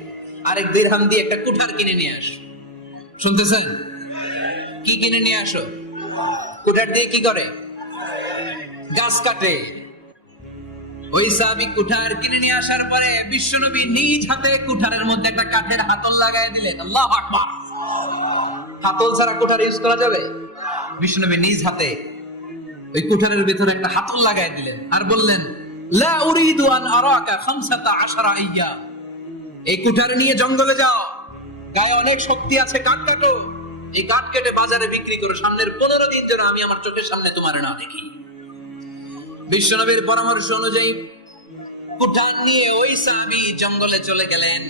আরেক দিরহাম দিয়ে একটা কুঠার কিনে নিয়ে আসো। শুনতেছেন? কি কিনে নিয়ে আসো? কুঠার দিয়ে কি করে? গাছ কাটে। ওই সাহাবী কুঠার কিনে নিয়ে আসার পরে বিশ্বনবী নিজ হাতে কুঠারের মধ্যে একটা কাঠের হাতল লাগায় দিলেন। আল্লাহু আকবার। হাতল ছাড়া কুঠার ইউজ করা যাবে? বিশ্বনবী নিজ হাতে ওই কুঠারের ভিতরে একটা হাতল লাগায় দিলেন আর বললেন, লা উরিদু আন আরাকা 15 আইয়াম, এই কুঠার নিয়ে জঙ্গলে যাও, গায়ে অনেক শক্তি আছে, কাঠ কাটো, এই কাঠ কেটে বাজারে বিক্রি করো, সামনের 15 দিন যেন আমি আমার চোখের সামনে তোমার না দেখি। বিশ্বনবীর পরামর্শ অনুযায়ী কুঠার নিয়ে ওই সাহাবী জঙ্গলে চলে গেলেন।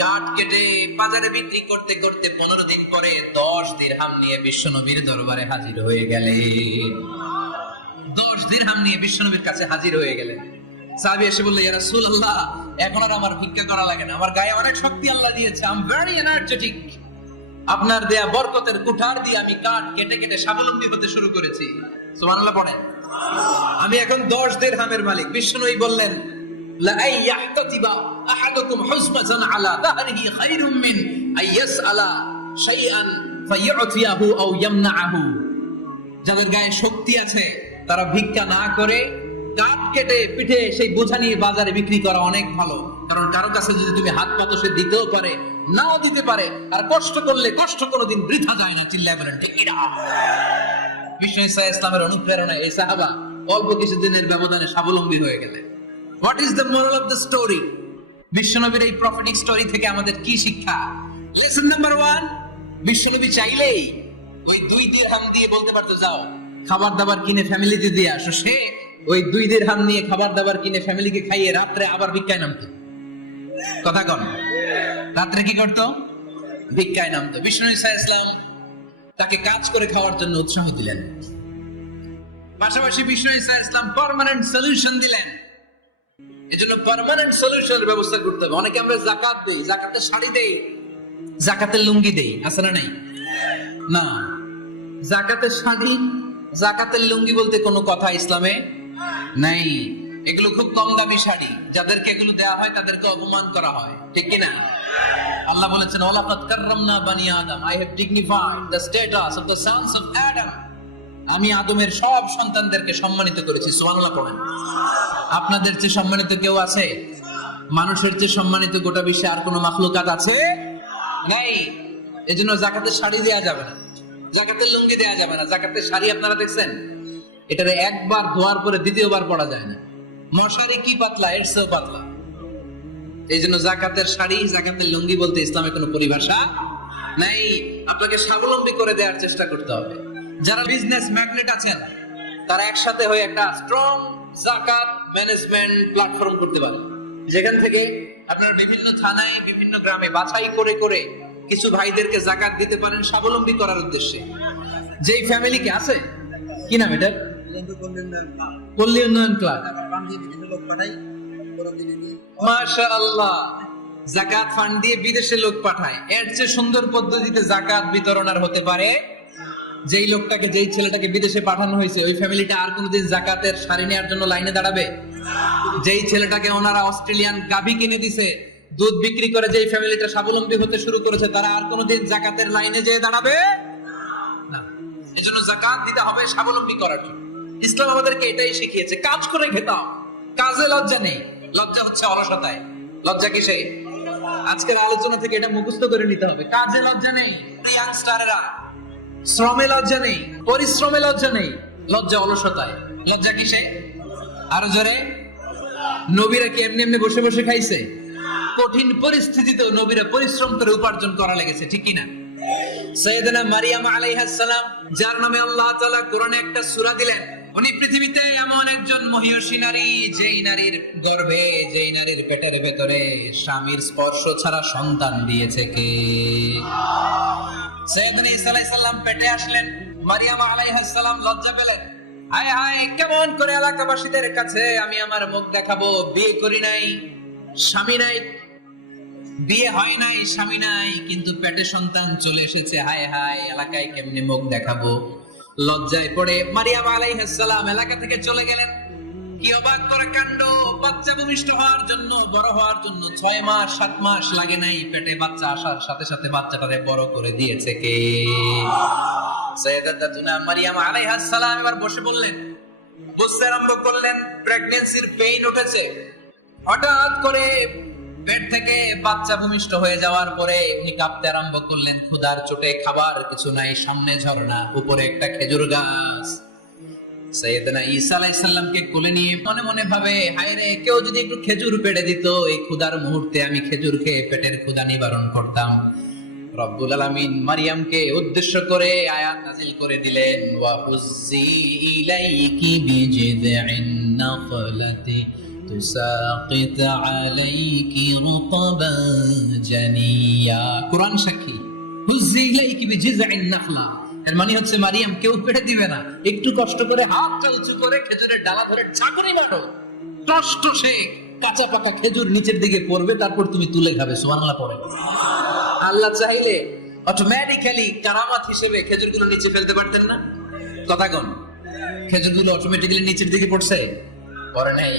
কাঠ কেটে বাজারে বিক্রি করতে করতে 15 দিন পরে 10 দিরহাম নিয়ে বিশ্বনবীর দরবারে হাজির হয়ে গেলেন। 10 দিরহাম নিয়ে বিশ্বনবীর কাছে হাজির হয়ে গেলেন। সাহাবী এসে বলল, ইয়া রাসূলুল্লাহ, এখন আর আমার ভিক্ষা করা লাগে না, আমার গায়ে অনেক শক্তি আল্লাহ দিয়েছে, আই এম ভেরি এনার্জেটিক, আপনার দেয়া বরকতের কুঠার দিয়ে আমি কাঠ কেটে কেটে স্বাবলম্বী হতে শুরু করেছি। সুবহানাল্লাহ পড়েন। আমি এখন 10 দিরহামের মালিক। বিশ্বনবী বললেন, লা আইয়াহতাতিবা আহাদুকুম হুসমাতান আলা দাহরিহি খায়রুম মিন আইয়াসআলা শাইআন ফায়ুতিয়াহু আও ইয়ামনাহু। যাদের গায়ে শক্তি আছে তারা ভিক্ষা না করে কাঠ কেটে পিঠে সেই বোঝা নিয়ে বাজারে বিক্রি করা অনেক ভালো। কারণ কারো কাছে যদি তুমি হাত পাতো সে দিতেও পারে, নাও দিতে পারে, আর কষ্ট করলে কষ্ট কোনোদিন বৃথা যায় না। চিল্লায় বলেন ঠিক কি না? বিষ্ণু ইসা ইসলামের অনুপ্রেরণায় এই সাহাবা অল্প কিছুদিনের ব্যবধানে স্বাবলম্বী হয়ে গেলেন। What is the moral of the story? বিশ্বনবীর এই প্রফেটিক স্টোরি থেকে আমাদের কি শিক্ষা? লেসন নাম্বার 1, বিশ্বনবী চাইলেই ওই 2 দিরহাম দিয়ে বলতে পারতো, যাও খাবার দাবার কিনে ফ্যামিলিতে দিয়ে আসো। সে ওই 2 দিরহাম নিয়ে খাবার দাবার কিনে ফ্যামিলিকে খাইয়ে রাত্রে আবার ভিক্ষায় নামতো। কথা কন, রাত্রে কি করতো? ভিক্ষায় নামতো। বিষ্ণু ইসা ইসলাম তাকে কাজ করে খাওয়ার জন্য উৎসাহ দিলেন। পাশাপাশি বিষ্ণু ইসা ইসলাম পার্মানেন্ট সলিউশন দিলেন। এজন্য পার্মানেন্ট সলিউশনের ব্যবস্থা করতে হবে। অনেকে আমরা যাকাত দেই, যাকাতের শাড়ি দেই, যাকাতের লুঙ্গি দেই, আছে না নাই? না, যাকাতের শাড়ি, যাকাতের লুঙ্গি বলতে কোনো কথা ইসলামে নাই। এগুলো খুব কম দামি শাড়ি, যাদেরকে এগুলো দেওয়া হয় তাদেরকে অপমান করা হয়, ঠিক কি না? আল্লাহ বলেছেন, ওয়ালাকাদ কাররামনা বানি আদম, I have dignified the status of the sons of Adam. আমি আদমের সব সন্তানদেরকে সম্মানিত করেছি। সুবহানাল্লাহ পড়েন। আপনাদের চেয়ে সম্মানিত কেউ আছে? মানুষের চেয়ে সম্মানিত গোটা বিশ্বে আর কোনো মাখলুকাত আছে? নাই। এজন্য যাকাতের শাড়ি দেয়া যাবে না, যাকাতের লুঙ্গি দেয়া যাবে না। যাকাতের শাড়ি আপনারা দেখছেন, এটারে একবার ধোয়ার পরে দ্বিতীয়বার পরা যায় না। মশারি কি পাতলা, এর চেয়ে পাতলা। এই জন্য যাকাতের শাড়ি, যাকাতের লুঙ্গি বলতে ইসলামে কোনো পরিভাষা নাই। আপনাকে স্বাবলম্বী করে দেওয়ার চেষ্টা করতে হবে। যারা বিজনেস ম্যাগনেট আছেন তারা একসাথে হয়ে একটা স্ট্রং যাকাত ম্যানেজমেন্ট প্ল্যাটফর্ম করতে পারেন, যেখান থেকে আপনারা বিভিন্ন থানায়, বিভিন্ন গ্রামে বাছাই করে করে কিছু ভাইদেরকে যাকাত দিতে পারেন স্বাবলম্বী করার উদ্দেশ্যে। যেই ফ্যামিলিকে আছে, কি নাম এটা? পল্লী উন্নয়ন ক্লাব। মাশাআল্লাহ, যাকাত ফান্ড দিয়ে বিদেশে লোক পাঠায়। এর চেয়ে সুন্দর পদ্ধতিতে যাকাত বিতরণ আর হতে পারে যেই লোকটাকে, যেই ছেলেটাকে বিদেশে পাঠানো হয়েছে, ওই ফ্যামিলিটা আর কোনোদিন যাকাতের শাড়ি নেওয়ার জন্য লাইনে দাঁড়াবে? যেই ছেলেটাকে ওনারা অস্ট্রেলিয়ান গাভী কিনে দিছে, দুধ বিক্রি করে যেই ফ্যামিলিটা স্বাবলম্বী হতে শুরু করেছে, তারা আর কোনোদিন যাকাতের লাইনে যেয়ে দাঁড়াবে না। এজন্য যাকাত দিতে হবে স্বাবলম্বী করার জন্য। ইসলাম আমাদেরকে এটাই শিখিয়েছে, কাজ করে খেতে হবে। কাজে লজ্জা নেই, লজ্জা হচ্ছে অলসতায়। লজ্জা কিসে? আজকের আলোচনা থেকে এটা মুখস্থ করে নিতে হবে। কাজে লজ্জা নেই, ইয়াংস্টাররা। শ্রমে লজ্জা নেই, পরিশ্রমে লজ্জা নেই, লজ্জা অলসতায়। লজ্জা কিসে? আরো জোরে। নবীরা কি এমনি এমনি বসে বসে খাইছে? কঠিন পরিস্থিতিতেও নবীরা পরিশ্রম করে উপার্জন করা লেগেছে, ঠিক কিনা? সাইয়েদনা মারিয়াম আলাইহিস সালাম, যার নামে আল্লাহ তাআলা কোরআনে একটা সূরা দিলেন, উনি পৃথিবীতে এমন একজন মহিয়সী নারী, যেই নারীর গর্ভে, যেই নারীর পেটের ভেতরে স্বামীর স্পর্শ ছাড়া সন্তান দিয়েছে কে? সাইয়েদনা ঈসা আলাইহিস সালাম পেটে আসলেন, মারিয়াম আলাইহিস সালাম লজ্জা পেলেন। হায় হায়, কেমন করে এলাকাবাসীদের কাছে আমি আমার মুখ দেখাবো? বিয়ে করি নাই, স্বামী নাই, বিয়ে হয় নাই, স্বামী নাই, কিন্তু পেটে সন্তান চলে এসেছে। হায় হায়, এলাকায় কেমনে মুখ দেখাবো? লজ্জায় পড়ে মারিয়াম আলাইহিস সালাম এলাকা থেকে চলে গেলেন। কি অবাক করে কাণ্ড! বাচ্চা ভূমিষ্ঠ হওয়ার জন্য, বড় হওয়ার জন্য 6 মাস 7 মাস লাগে নাই, পেটে বাচ্চা আসার সাথে সাথে বাচ্চাটারে বড় করে দিয়েছে কে? সাইয়েদাতুনা মারিয়াম আলাইহিস সালাম এবার বসে বললেন, বুঝতে আরম্ভ করলেন প্রেগন্যান্সির পেইন উঠেছে। হঠাৎ করে পেট থেকে বাচ্চা ভূমিষ্ঠ হয়ে যাওয়ার পরে উনি কাঁপতে আরম্ভ করলেন। ক্ষুধার চোটে খাবার কিছু নাই, সামনে ঝর্ণা, উপরে একটা খেজুর গাছ। সাইয়েদনা ঈসা আলাইহিস সালামকে কোলে নিয়ে মনে মনে ভাবে, হায় রে, কেউ যদি একটু খেজুর পেড়ে দিত, এই ক্ষুধার মুহূর্তে আমি খেজুর খেয়ে পেটের ক্ষুধা নিবারণ করতাম। রব্বুল আলামিন মারিয়ামকে উদ্দেশ্য করে আয়াত নাযিল করে দিলেন, ওয়া উযি ইলাইকি বিজিযিন নাখলাতি তুসাকিত আলাইকি রুতাবান জানিয়া। কুরআন সাক্ষী, উযি ইলাইকি বিজিযিন নাখলা, এর মানে হচ্ছে মারিয়াম, কেউ পেড়ে দিবে না, একটু কষ্ট করে হাতটা উঁচু করে খেজুরের ডালা ধরে ছাগনি মারো, কষ্ট সে কাঁচা পাকা খেজুর নিচের দিকে পড়বে, তারপর তুমি তুলে খাবে। সুবহানাল্লাহ পড়ে। আল্লাহ চাইলে অটোমেটিক্যালি কারামাত হিসেবে খেজুরগুলো নিচে ফেলতে পারতেন না? কথা কোন? খেজুরগুলো অটোমেটিক্যালি নিচের দিকে পড়ছে? পড়ে নাই।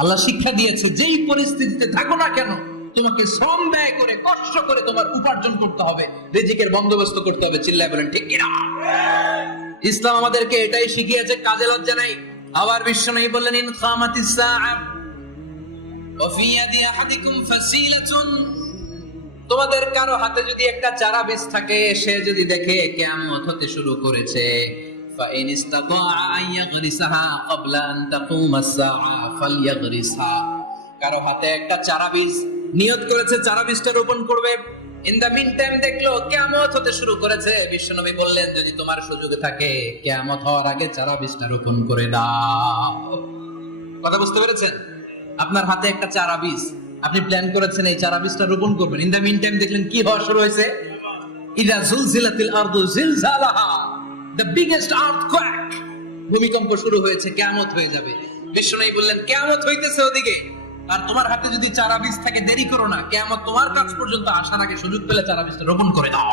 আল্লাহ শিক্ষা দিয়েছে, যেই পরিস্থিতিতে থাকো না কেন, তোমাকে শ্রম ব্যয় করে, কষ্ট করে তোমার উপার্জন করতে হবে, রিজিকের বন্দোবস্ত করতে হবে। চিল্লায় বলেন ঠিক কিনা? ইসলাম আমাদেরকে এটাই শিখিয়েছে, কাজে লজ্জা নাই। আবার বিশ্বনবী বললেন, ইন কামাতিস সাআ ওয়া ফি ইয়াদি আহাদিকুম ফাসিলাতুন, তোমাদের কারো হাতে যদি একটা চারা বীজ থাকে, সে যদি দেখে কিয়ামত হতে শুরু করেছে, فإن استطاع أن يغرسها قبل أن تقوم الساعة فليغرسها, কারো হাতে একটা চারা বীজ নিয়ত করেছে, চারা বীজটা রোপণ করবে। ইন দা মিন টাইম দেখলো কিয়ামত হতে শুরু করেছে, বিশ্বনবী বললেন, যদি তোমার সুযোগ থাকে কিয়ামত হওয়ার আগে চারা বীজটা রোপণ করে দাও। কথা বুঝতে পেরেছেন? আপনার হাতে একটা চারা বীজ, আপনি প্ল্যান করেছেন এই চারা বীজটা রোপণ করবেন। ইন দা মিন টাইম দেখলেন কি হওয়া শুরু হয়েছে? ইদা জুলজিলাতিল আরদু জিলজালাহা, দ্য বিগেস্ট আর্থকোয়েক, ভূমিকম্প শুরু হয়েছে, কিয়ামত হয়ে যাবে। বিশ্বনবী বললেন, কিয়ামত হইতেছে ওদিকে, আর তোমার হাতে যদি চারা বীজ থাকে, দেরি করো না, কিয়ামত তোমার কাছ পর্যন্ত আসার আগে সুযোগ পেলে চারা বীজটা রোপণ করে দাও।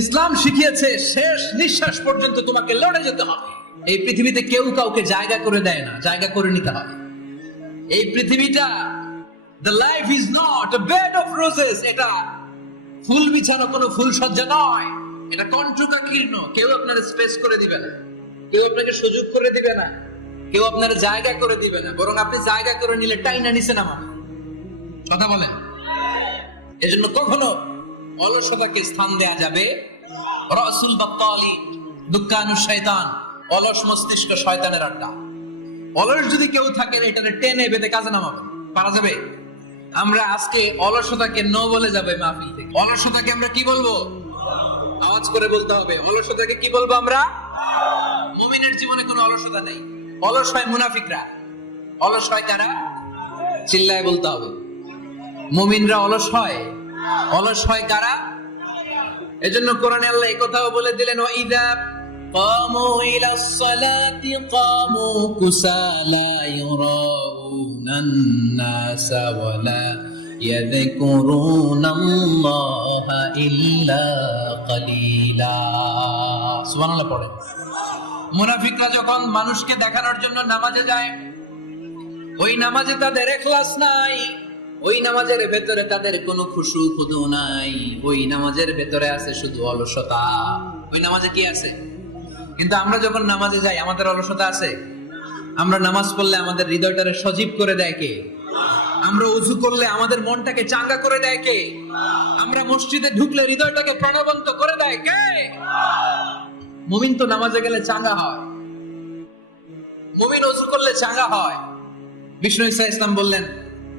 ইসলাম শিখিয়েছে শেষ নিঃশ্বাস পর্যন্ত তোমাকে লড়ে যেতে হবে। এই পৃথিবীতে কেউ কাউকে জায়গা করে দেয় না, জায়গা করে নিতে হবে। এই পৃথিবীটা, the life is not a bed of roses, এটা ফুল বিছানো কোনো ফুল সজ্জা নয়, এটা কণ্টকাকীর্ণ। কেউ আপনার স্পেস করে দিবে না, কেউ আপনাকে সুযোগ করে দিবে না, কেউ আপনার জায়গা করে দিবে না, বরং আপনি জায়গা করে নিলে টাইনা নিচে নামাবে। কথা বলেন? এজন্য কখনো অলসতাকে স্থান দেয়া যাবে। রাসূল বাত্তালি, দুক্কানু শয়তান, অলস মস্তিষ্ক শয়তানের আড্ডা। অলস যদি কেউ থাকে, এটারে টেনে বেঁধে কাজে নামাবেন, পারা যাবে? আমরা আজকে অলসতাকে নো বলে যাবে মাহফিল থেকে। অলসতাকে আমরা কি বলবো? আওয়াজ করে বলতে হবে। অলসতাকে কি বলবো আমরা? মুমিনের জীবনে কোনো অলসতা নেই। অলস হয় মুনাফিকরা। অলস হয় কারা? চিল্লায় বলতে হবে। মুমিনরা অলস হয়। অলস হয় কারা? এজন্য কোরআনে আল্লাহ এই কথাও বলে দিলেন, ওয়া ইযা কামু ইলাস সালাতি কামু কুসালা ইউরাউনান নাসা ওয়ালা ইয়াযকুরুনাল্লাহা ইল্লা কালিলা। সুবহানাল্লাহ পড়ে। মুনাফিকরা যখন মানুষকে দেখানোর জন্য নামাজে যায়, ওই নামাজে তাদের ইখলাস নাই, ওই নামাজের ভেতরে তাদের কোনো খুশু খুদু নাই, ওই নামাজের ভেতরে আছে শুধু অলসতা। ওই নামাজে কি আছে? কিন্তু আমরা যখন নামাজে যাই আমাদের অলসতা আছে? আমরা নামাজ পড়লে আমাদের হৃদয়টারে সজীব করে দেয় কে? আমরা ওযু করলে আমাদের মনটাকে চাঙ্গা করে দেয় কে? আমরা মসজিদে ঢুকলে হৃদয়টাকে প্রাণবন্ত করে দেয় কে? মুমিন তো নামাজে গেলে চাঙ্গা হয়, মুমিন ওযু করলে চাঙ্গা হয়। বিষ্ণু ঈসা ইসলাম বললেন,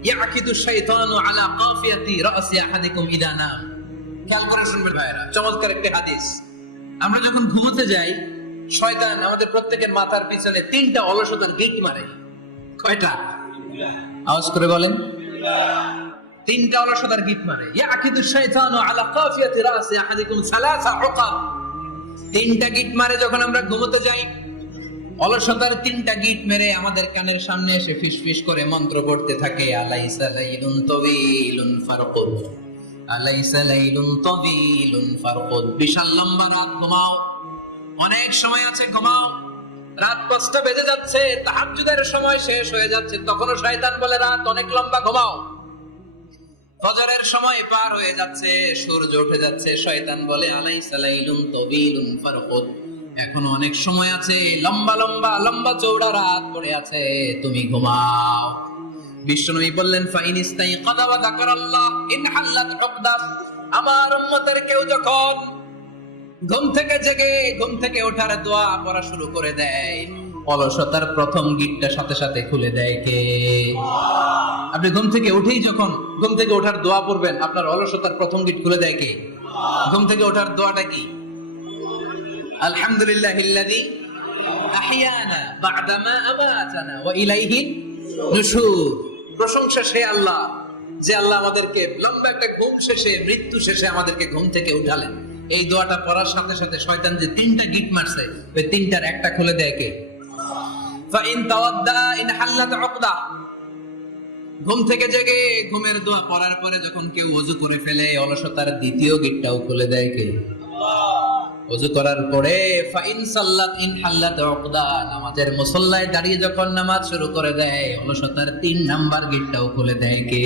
ইয়াকিদু শাইতানু আলা কাফিয়াতি রাসি আহাদিকুম ইদা নাম। খেয়াল করে শুনবেন ভাইরা, চমৎকার একটা হাদিস। আমরা যখন ঘুমোতে যাই, শয়তান আমাদের প্রত্যেকের মাথার পিছনে 3টা অলসতার গিট মারে। কয়টা? আওয়াজ করে বলেন। 3টা অলসতার গিট মারে। ইয়াকিদু শাইতানু আলা কাফিয়াতি রাসি আহাদিকুম সালাসা উকাব। 3টা গিট মারে যখন আমরা ঘুমোতে যাই। অলসতার 3টা গিট মেরে আমাদের কানের সামনে এসে ফিসফিস করে মন্ত্র পড়তে থাকে, আলাইসা লাইলুন তাওয়িলুন ফারকুদ, আলাইসা লাইলুন তাওয়িলুন ফারকুদ। বিশাল লম্বা রাত, ঘুমাও, অনেক সময় আছে, ঘুমাও। রাত 5টা বেজে যাচ্ছে, তাহাজ্জুদের সময় শেষ হয়ে যাচ্ছে, তখনও শয়তান বলে রাত অনেক লম্বা, ঘুমাও। ফজরের সময় পার হয়ে যাচ্ছে, সূর্য উঠে যাচ্ছে, শয়তান বলে আলাইসা লাইলুন তাওয়িলুন ফারকুদ, এখনো অনেক সময় আছে, লম্বা লম্বা লম্বা চৌড়া রাত পড়ে আছে, তুমি ঘুমাও। বিশ্বনবী বললেন, ফাইন ইস্তাইকাযা ওয়া যাকারাল্লাহ ইনহাল্লাত উকদাহ। আমার উম্মতের কেউ যখন ঘুম থেকে জেগে ঘুম থেকে ওঠার দোয়া পড়া শুরু করে দেয়, অলসতার প্রথম গিটটা সাথে সাথে খুলে দেয় কে? আপনি ঘুম থেকে উঠেই যখন ঘুম থেকে ওঠার দোয়া পড়বেন, আপনার অলসতার প্রথম গিট খুলে দেয় কে? ঘুম থেকে ওঠার দোয়াটা কি? আলহামদুলিল্লাহিল্লাযী আহইয়ানা বা'দা মা আমাতানা ওয়া ইলাইহি নুশুর। প্রশংসা সে আল্লাহ, যে আল্লাহ আমাদেরকে লম্বা একটা ঘুম শেষে, মৃত্যু শেষে আমাদেরকে ঘুম থেকে উঠালেন। এই দোয়াটা পড়ার সাথে সাথে শয়তান যে 3টা গিট মারছে, ওই 3টার একটা খুলে দেয় কে? ফাইন তাওয়াদ্দা ইনহাল্লাত উকদাহ। ঘুম থেকে জেগে ঘুমের দোয়া পড়ার পরে যখন কেউ ওযু করে ফেলে, অলসতার দ্বিতীয় গিটটাও খুলে দেয় কে? ওযু করার পরে ফাইন সাল্লাত ইনহাল্লাত উকদা, নামাজের মুসল্লায় দাঁড়িয়ে যখন নামাজ শুরু করে দেয়, অলসতার 3 নাম্বার গিটটাও খুলে দেয় কে?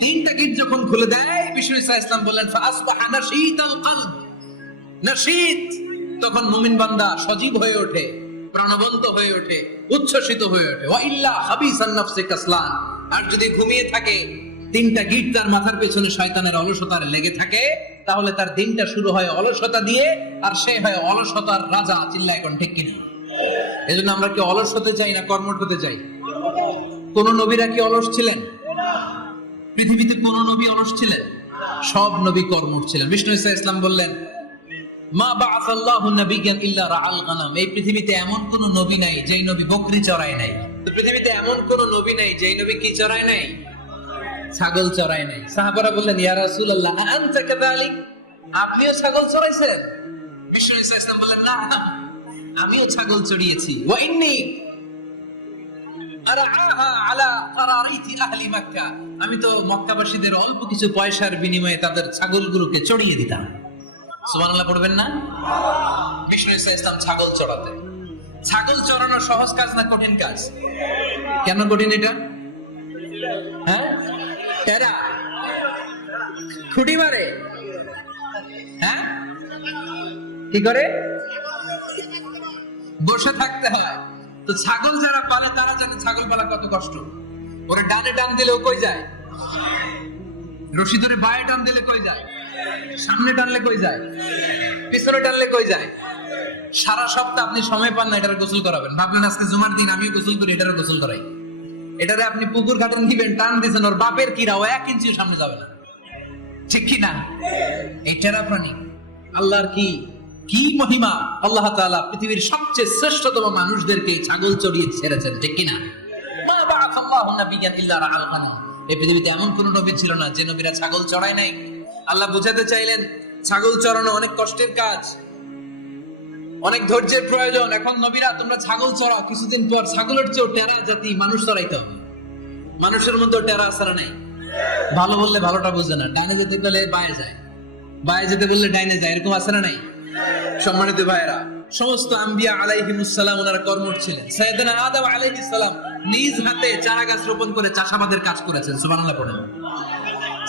3টা গিট যখন খুলে দেয়, বিষ্ণু ঈসা ইসলাম বললেন, ফাসবাহা নাশীতাল কলব। নাশীত, তখন মুমিন বান্দা সজীব হয়ে ওঠে, প্রাণবন্ত হয়ে ওঠে, উচ্ছ্বসিত হয়ে ওঠে। ওয়া ইল্লা হাবিসান নাফসি কাসলান। আর যদি ঘুমিয়ে থাকে, 3টা গিট তার মাথার পেছনে শয়তানের অলসতার লেগে থাকে, তাহলে তার দিনটা শুরু হয় অলসতা দিয়ে, আর সে হয় অলসতার রাজা। চিল্লায় কোন ঠিক কিনা? এজন্য আমরা কি অলস হতে চাই না কর্মঠ হতে চাই? কোন নবীরা কি অলস ছিলেন? পৃথিবীতে কোন নবী অলস ছিলেন? সব নবী কর্মঠ ছিলেন। বিষ্ণু ঈসা ইসলাম বললেন, মা বাআসাল্লাহু নাবিয়্যান ইল্লা রাআল গানাম। এই পৃথিবীতে এমন কোন নবী নাই যেই নবী বকরি চড়ায় নাই। পৃথিবীতে এমন কোন নবী নাই যেই নবী কি চড়ায় নাই? ছাগল চড়ায় নাই। সাহাবারা বললেন, ইয়া রাসূলুল্লাহ আনতা কাযালিক, আপনিও ছাগল চড়াইছেন? বিষ্ণু ঈসা ইসলাম বললেন, না, আমিও ছাগল চড়িয়েছি। ওয়া ইন্নী আরআহা আলা কারারিতি আহলি মক্কা, আমি তো মক্কাবাসীদের অল্প কিছু পয়সার বিনিময়ে তাদের ছাগলগুলোকে চড়িয়ে দিতাম। সুবহানাল্লাহ পড়বেন না? বিষ্ণু ঈসা ইসলাম ছাগল চড়াতেন। ছাগল চড়ানো সহজ কাজ না কঠিন কাজ? কেন কঠিন এটা? হ্যাঁ, এরা খুঁটি মারে, হ্যাঁ, কি করে? বসে থাকতে হয়। তো ছাগল যারা পালে তারা জানে ছাগল পালা কত কষ্ট। ওরা ডানে টান দিলেও কই যায়? রশি ধরে বায়ে টান দিলে কই যায়? সামনে টানলে কই যায়? পিছনে টানলে কই যায়? সারা সপ্তাহ আপনি সময় পান না এটার গোসল করাবেন। ভাবলেন আজকে জুমার দিন আমিও গোসল করি, এটার গোসল করাই। এটারে আপনি পুকুর ঘাটে নিবেন, টান দিয়েছেন, ওর বাপের কিরা, ও 1 ইঞ্চি সামনে যাবে না। ঠিক কি না? এটার প্রাণী আল্লাহর কি কি মহিমা! আল্লাহ তাআলা পৃথিবীর সবচেয়ে শ্রেষ্ঠতম মানুষদেরকে ছাগল চড়িয়ে ছেড়েছেন। ঠিক কি না? মা বাআসাল্লাহু নাবিয়্যান ইল্লা রাআল গানাম। এই পৃথিবীতে এমন কোন নবী ছিল না যে নবীরা ছাগল চড়ায় নাই। আল্লাহ বুঝাতে চাইলেন ছাগল চড়ানো অনেক কষ্টের কাজ, অনেক ধৈর্যের প্রয়োজন। এখন নবীরা তোমরা ছাগল চড়াও, কিছুদিন পর ছাগলের চেয়েও টেরা জাতি মানুষ চড়াইতে হবে। মানুষের মধ্যে টেরা আছে না নাই? ভালো বললে ভালোটা বুঝে না, ডাইনে যেতে বললে বায়ে যায়, বায়ে যেতে বললে ডাইনে যায়, এরকম আছে না নাই? সম্মানিত ভাইরা, সমস্ত আম্বিয়া আলাইহিমুস সালাম ওনারা কর্মঠ ছিলেন। সাইয়েদনা আদম আলাইহিস সালাম নিজ হাতে চারা গাছ রোপণ করে চাষাবাদের কাজ করেছেন, সুবহানাল্লাহ পড়েন।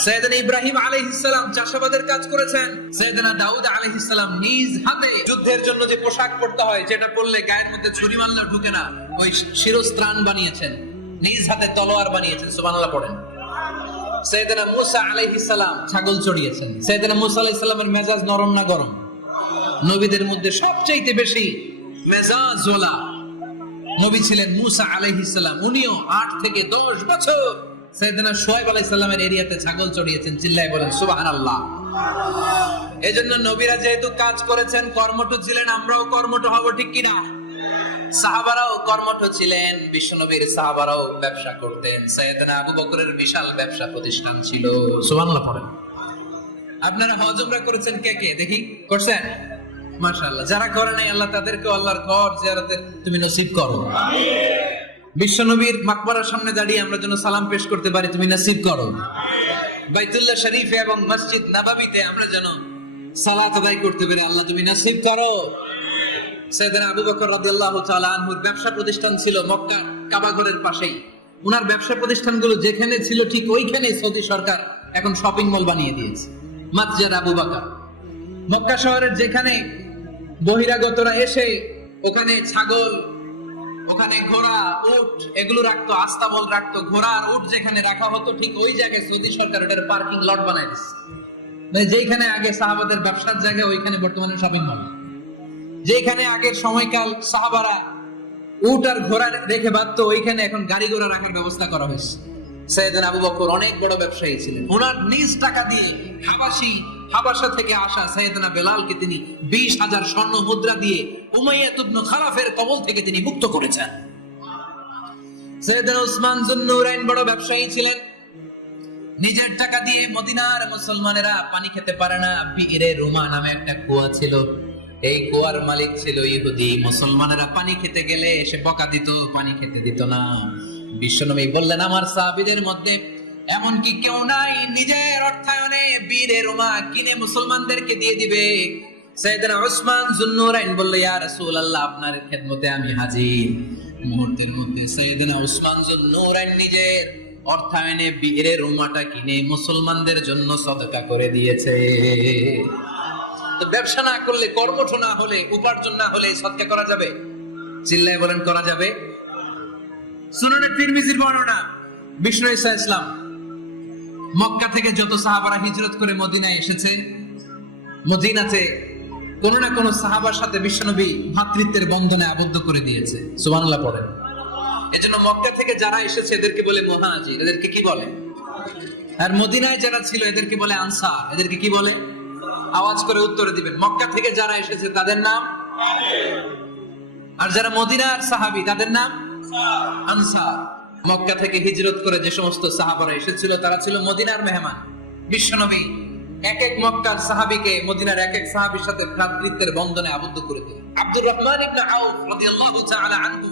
সাইয়েদনা ইব্রাহিম আলাইহিস সালাম চাষাবাদের কাজ করেছেন। সাইয়েদনা দাউদ আলাইহিস সালাম নিজ হাতে যুদ্ধের জন্য যে পোশাক পরতে হয়, যেটা পরলে গায়ের মধ্যে ছুরি মারলে ঢুকে না, ওই শিরস্ত্রাণ বানিয়েছেন, নিজ হাতে তলোয়ার বানিয়েছেন, সুবহানাল্লাহ পড়েন। সাইয়েদনা মূসা আলাইহিস সালাম ছাগল চড়িয়েছেন। সাইয়েদনা মূসা আলাইহিস সালামের মেজাজ নরম না গরম? নবীদের মধ্যে সবচেয়ে বেশি মেজাজওয়ালা নবী ছিলেন মূসা আলাইহিস সালাম। উনিও 8 থেকে 10 বছর সাইয়েদনা শুআয়ব আলাইহিস সালামের এরিয়াতে ছাগল চড়িয়েছেন। চিল্লায় বলেন সুবহানাল্লাহ। এজন্য নবীরা যেহেতু কাজ করেছেন, কর্মঠ ছিলেন, আমরাও কর্মঠ হব, ঠিক কি না? সাহাবারাও কর্মঠ ছিলেন, বিশ্বনবীর সাহাবারাও ব্যবসা করতেন। সাইয়েদনা আবু বকরের বিশাল ব্যবসা প্রতিষ্ঠান ছিল, সুবহানাল্লাহ পড়েন। আপনারা হজ উমরা করেছেন কে কে দেখি? করছেন? মাশাআল্লাহ। যারা করে নাই আল্লাহ তাদেরকে আল্লাহর ঘর জিয়ারতের তুমি নসিব করো। আমিন। বিশ্বনবীর মাকবারার সামনে দাঁড়িয়ে আমরা যেন সালাম পেশ করতে পারি, তুমি নসিব করো। আমিন। বাইতুল্লাহ শরীফে এবং মসজিদ নববীতে আমরা যেন সালাত আদায় করতে পারি, আল্লাহ তুমি নসিব করো। সাইয়েদনা আবু বকর রাদিয়াল্লাহু তাআলা আনহুর ব্যবসা প্রতিষ্ঠান ছিল মক্কা কাবা ঘরের পাশেই। ওনার ব্যবসা প্রতিষ্ঠানগুলো যেখানে ছিল ঠিক ওইখানে সৌদি সরকার এখন শপিং মল বানিয়ে দিয়েছে, মাসজিদ আবু বকর। মক্কা শহরের যেখানে বহিরাগতরা এসে ওখানে ছাগল, ওখানে ঘোড়া, উট এগুলো রাখতো, আস্তাবল রাখতো, ঘোড়া আর উট যেখানে রাখা হতো ঠিক ওই জায়গায় সৌদি সরকার ওটার পার্কিং লট বানায় দিচ্ছে। মানে যেখানে আগে সাহাবাদের ব্যবসার জায়গা, ওইখানে বর্তমানে শপিং মল। যেখানে আগের সময়কাল সাহাবারা উট আর ঘোড়া রেখে বাঁধতো, ওইখানে এখন গাড়ি ঘোড়া রাখার ব্যবস্থা করা হয়েছে। সাইয়েদনা আবু বকর অনেক বড় ব্যবসায়ী ছিলেন। ওনার নিজ টাকা দিয়ে হাবাসা থেকে আসা সাইয়েদনা বেলালকে তিনি 20,000 স্বর্ণ মুদ্রা দিয়ে উমাইয়া ইবনে খালাফের কবল থেকে তিনি মুক্ত করেছেন। সাইয়েদনা উসমান যুন্নুরাইন বড় ব্যবসায়ী ছিলেন। নিজের টাকা দিয়ে মদিনার মুসলমানেরা পানি খেতে পারে না, বিরে রুমা নামে একটা কুয়া ছিল, এই কুয়ার মালিক ছিল ইহুদি। মুসলমানেরা পানি খেতে গেলে এসে বকা দিত, পানি খেতে দিত না। বিশ্বনবী বললেন, আমার সাহাবীদের মধ্যে এমন কি কেউ নাই নিজের অর্থায়নে বীরে রোমা কিনে মুসলমানদেরকে দিয়ে দিবে? সাইয়েদনা উসমান যুন্নুরাইন বলল, ইয়া রাসূলুল্লাহ, আপনার খেদমতে আমি হাজির। মুহূর্তের মধ্যে সাইয়েদনা উসমান যুন্নুরাইন নিজের অর্থায়নে বীরে রোমাটা কিনে মুসলমানদের জন্য সদকা করে দিয়েছে। তো ব্যবসা না করলে, কর্মঠ না হলে, উপার্জন না হলে সদকা করা যাবে? চিল্লায় বলেন করা যাবে। সুনানে তিরমিজির বর্ণনা, বিষ্ণু ঈসা ইসলাম মক্কা থেকে যত সাহাবারা হিজরত করে মদিনায় এসেছে, মদিনাতে কোন না কোন সাহাবার সাথে বিশ্বনবী ভ্রাতৃত্বের বন্ধনে আবদ্ধ করে দিয়েছে, সুবহানাল্লাহ পড়েন। এজন্য মক্কা থেকে যারা এসেছে এদেরকে বলে মুহাজির, এদেরকে কি বলে? আর মদিনায় যারা ছিল এদেরকে বলে আনসার, এদেরকে কি বলে? আওয়াজ করে উত্তরে দিবেন। মক্কা থেকে যারা এসেছে তাদের নাম, আর যারা মদিনার সাহাবী তাদের নাম আনসার। মক্কা থেকে হিজরত করে যে সমস্ত সাহাবারা এসেছিল তারা ছিল মদিনার মেহমান। বিশ্বনবী এক এক মক্কার সাহাবীকে মদিনার এক এক সাহাবীর সাথে ভ্রাতৃত্বের বন্ধনে আবদ্ধ করে দিলেন। আব্দুর রহমান ইবনে আউফ রাদিয়াল্লাহু তাআলা আনহু,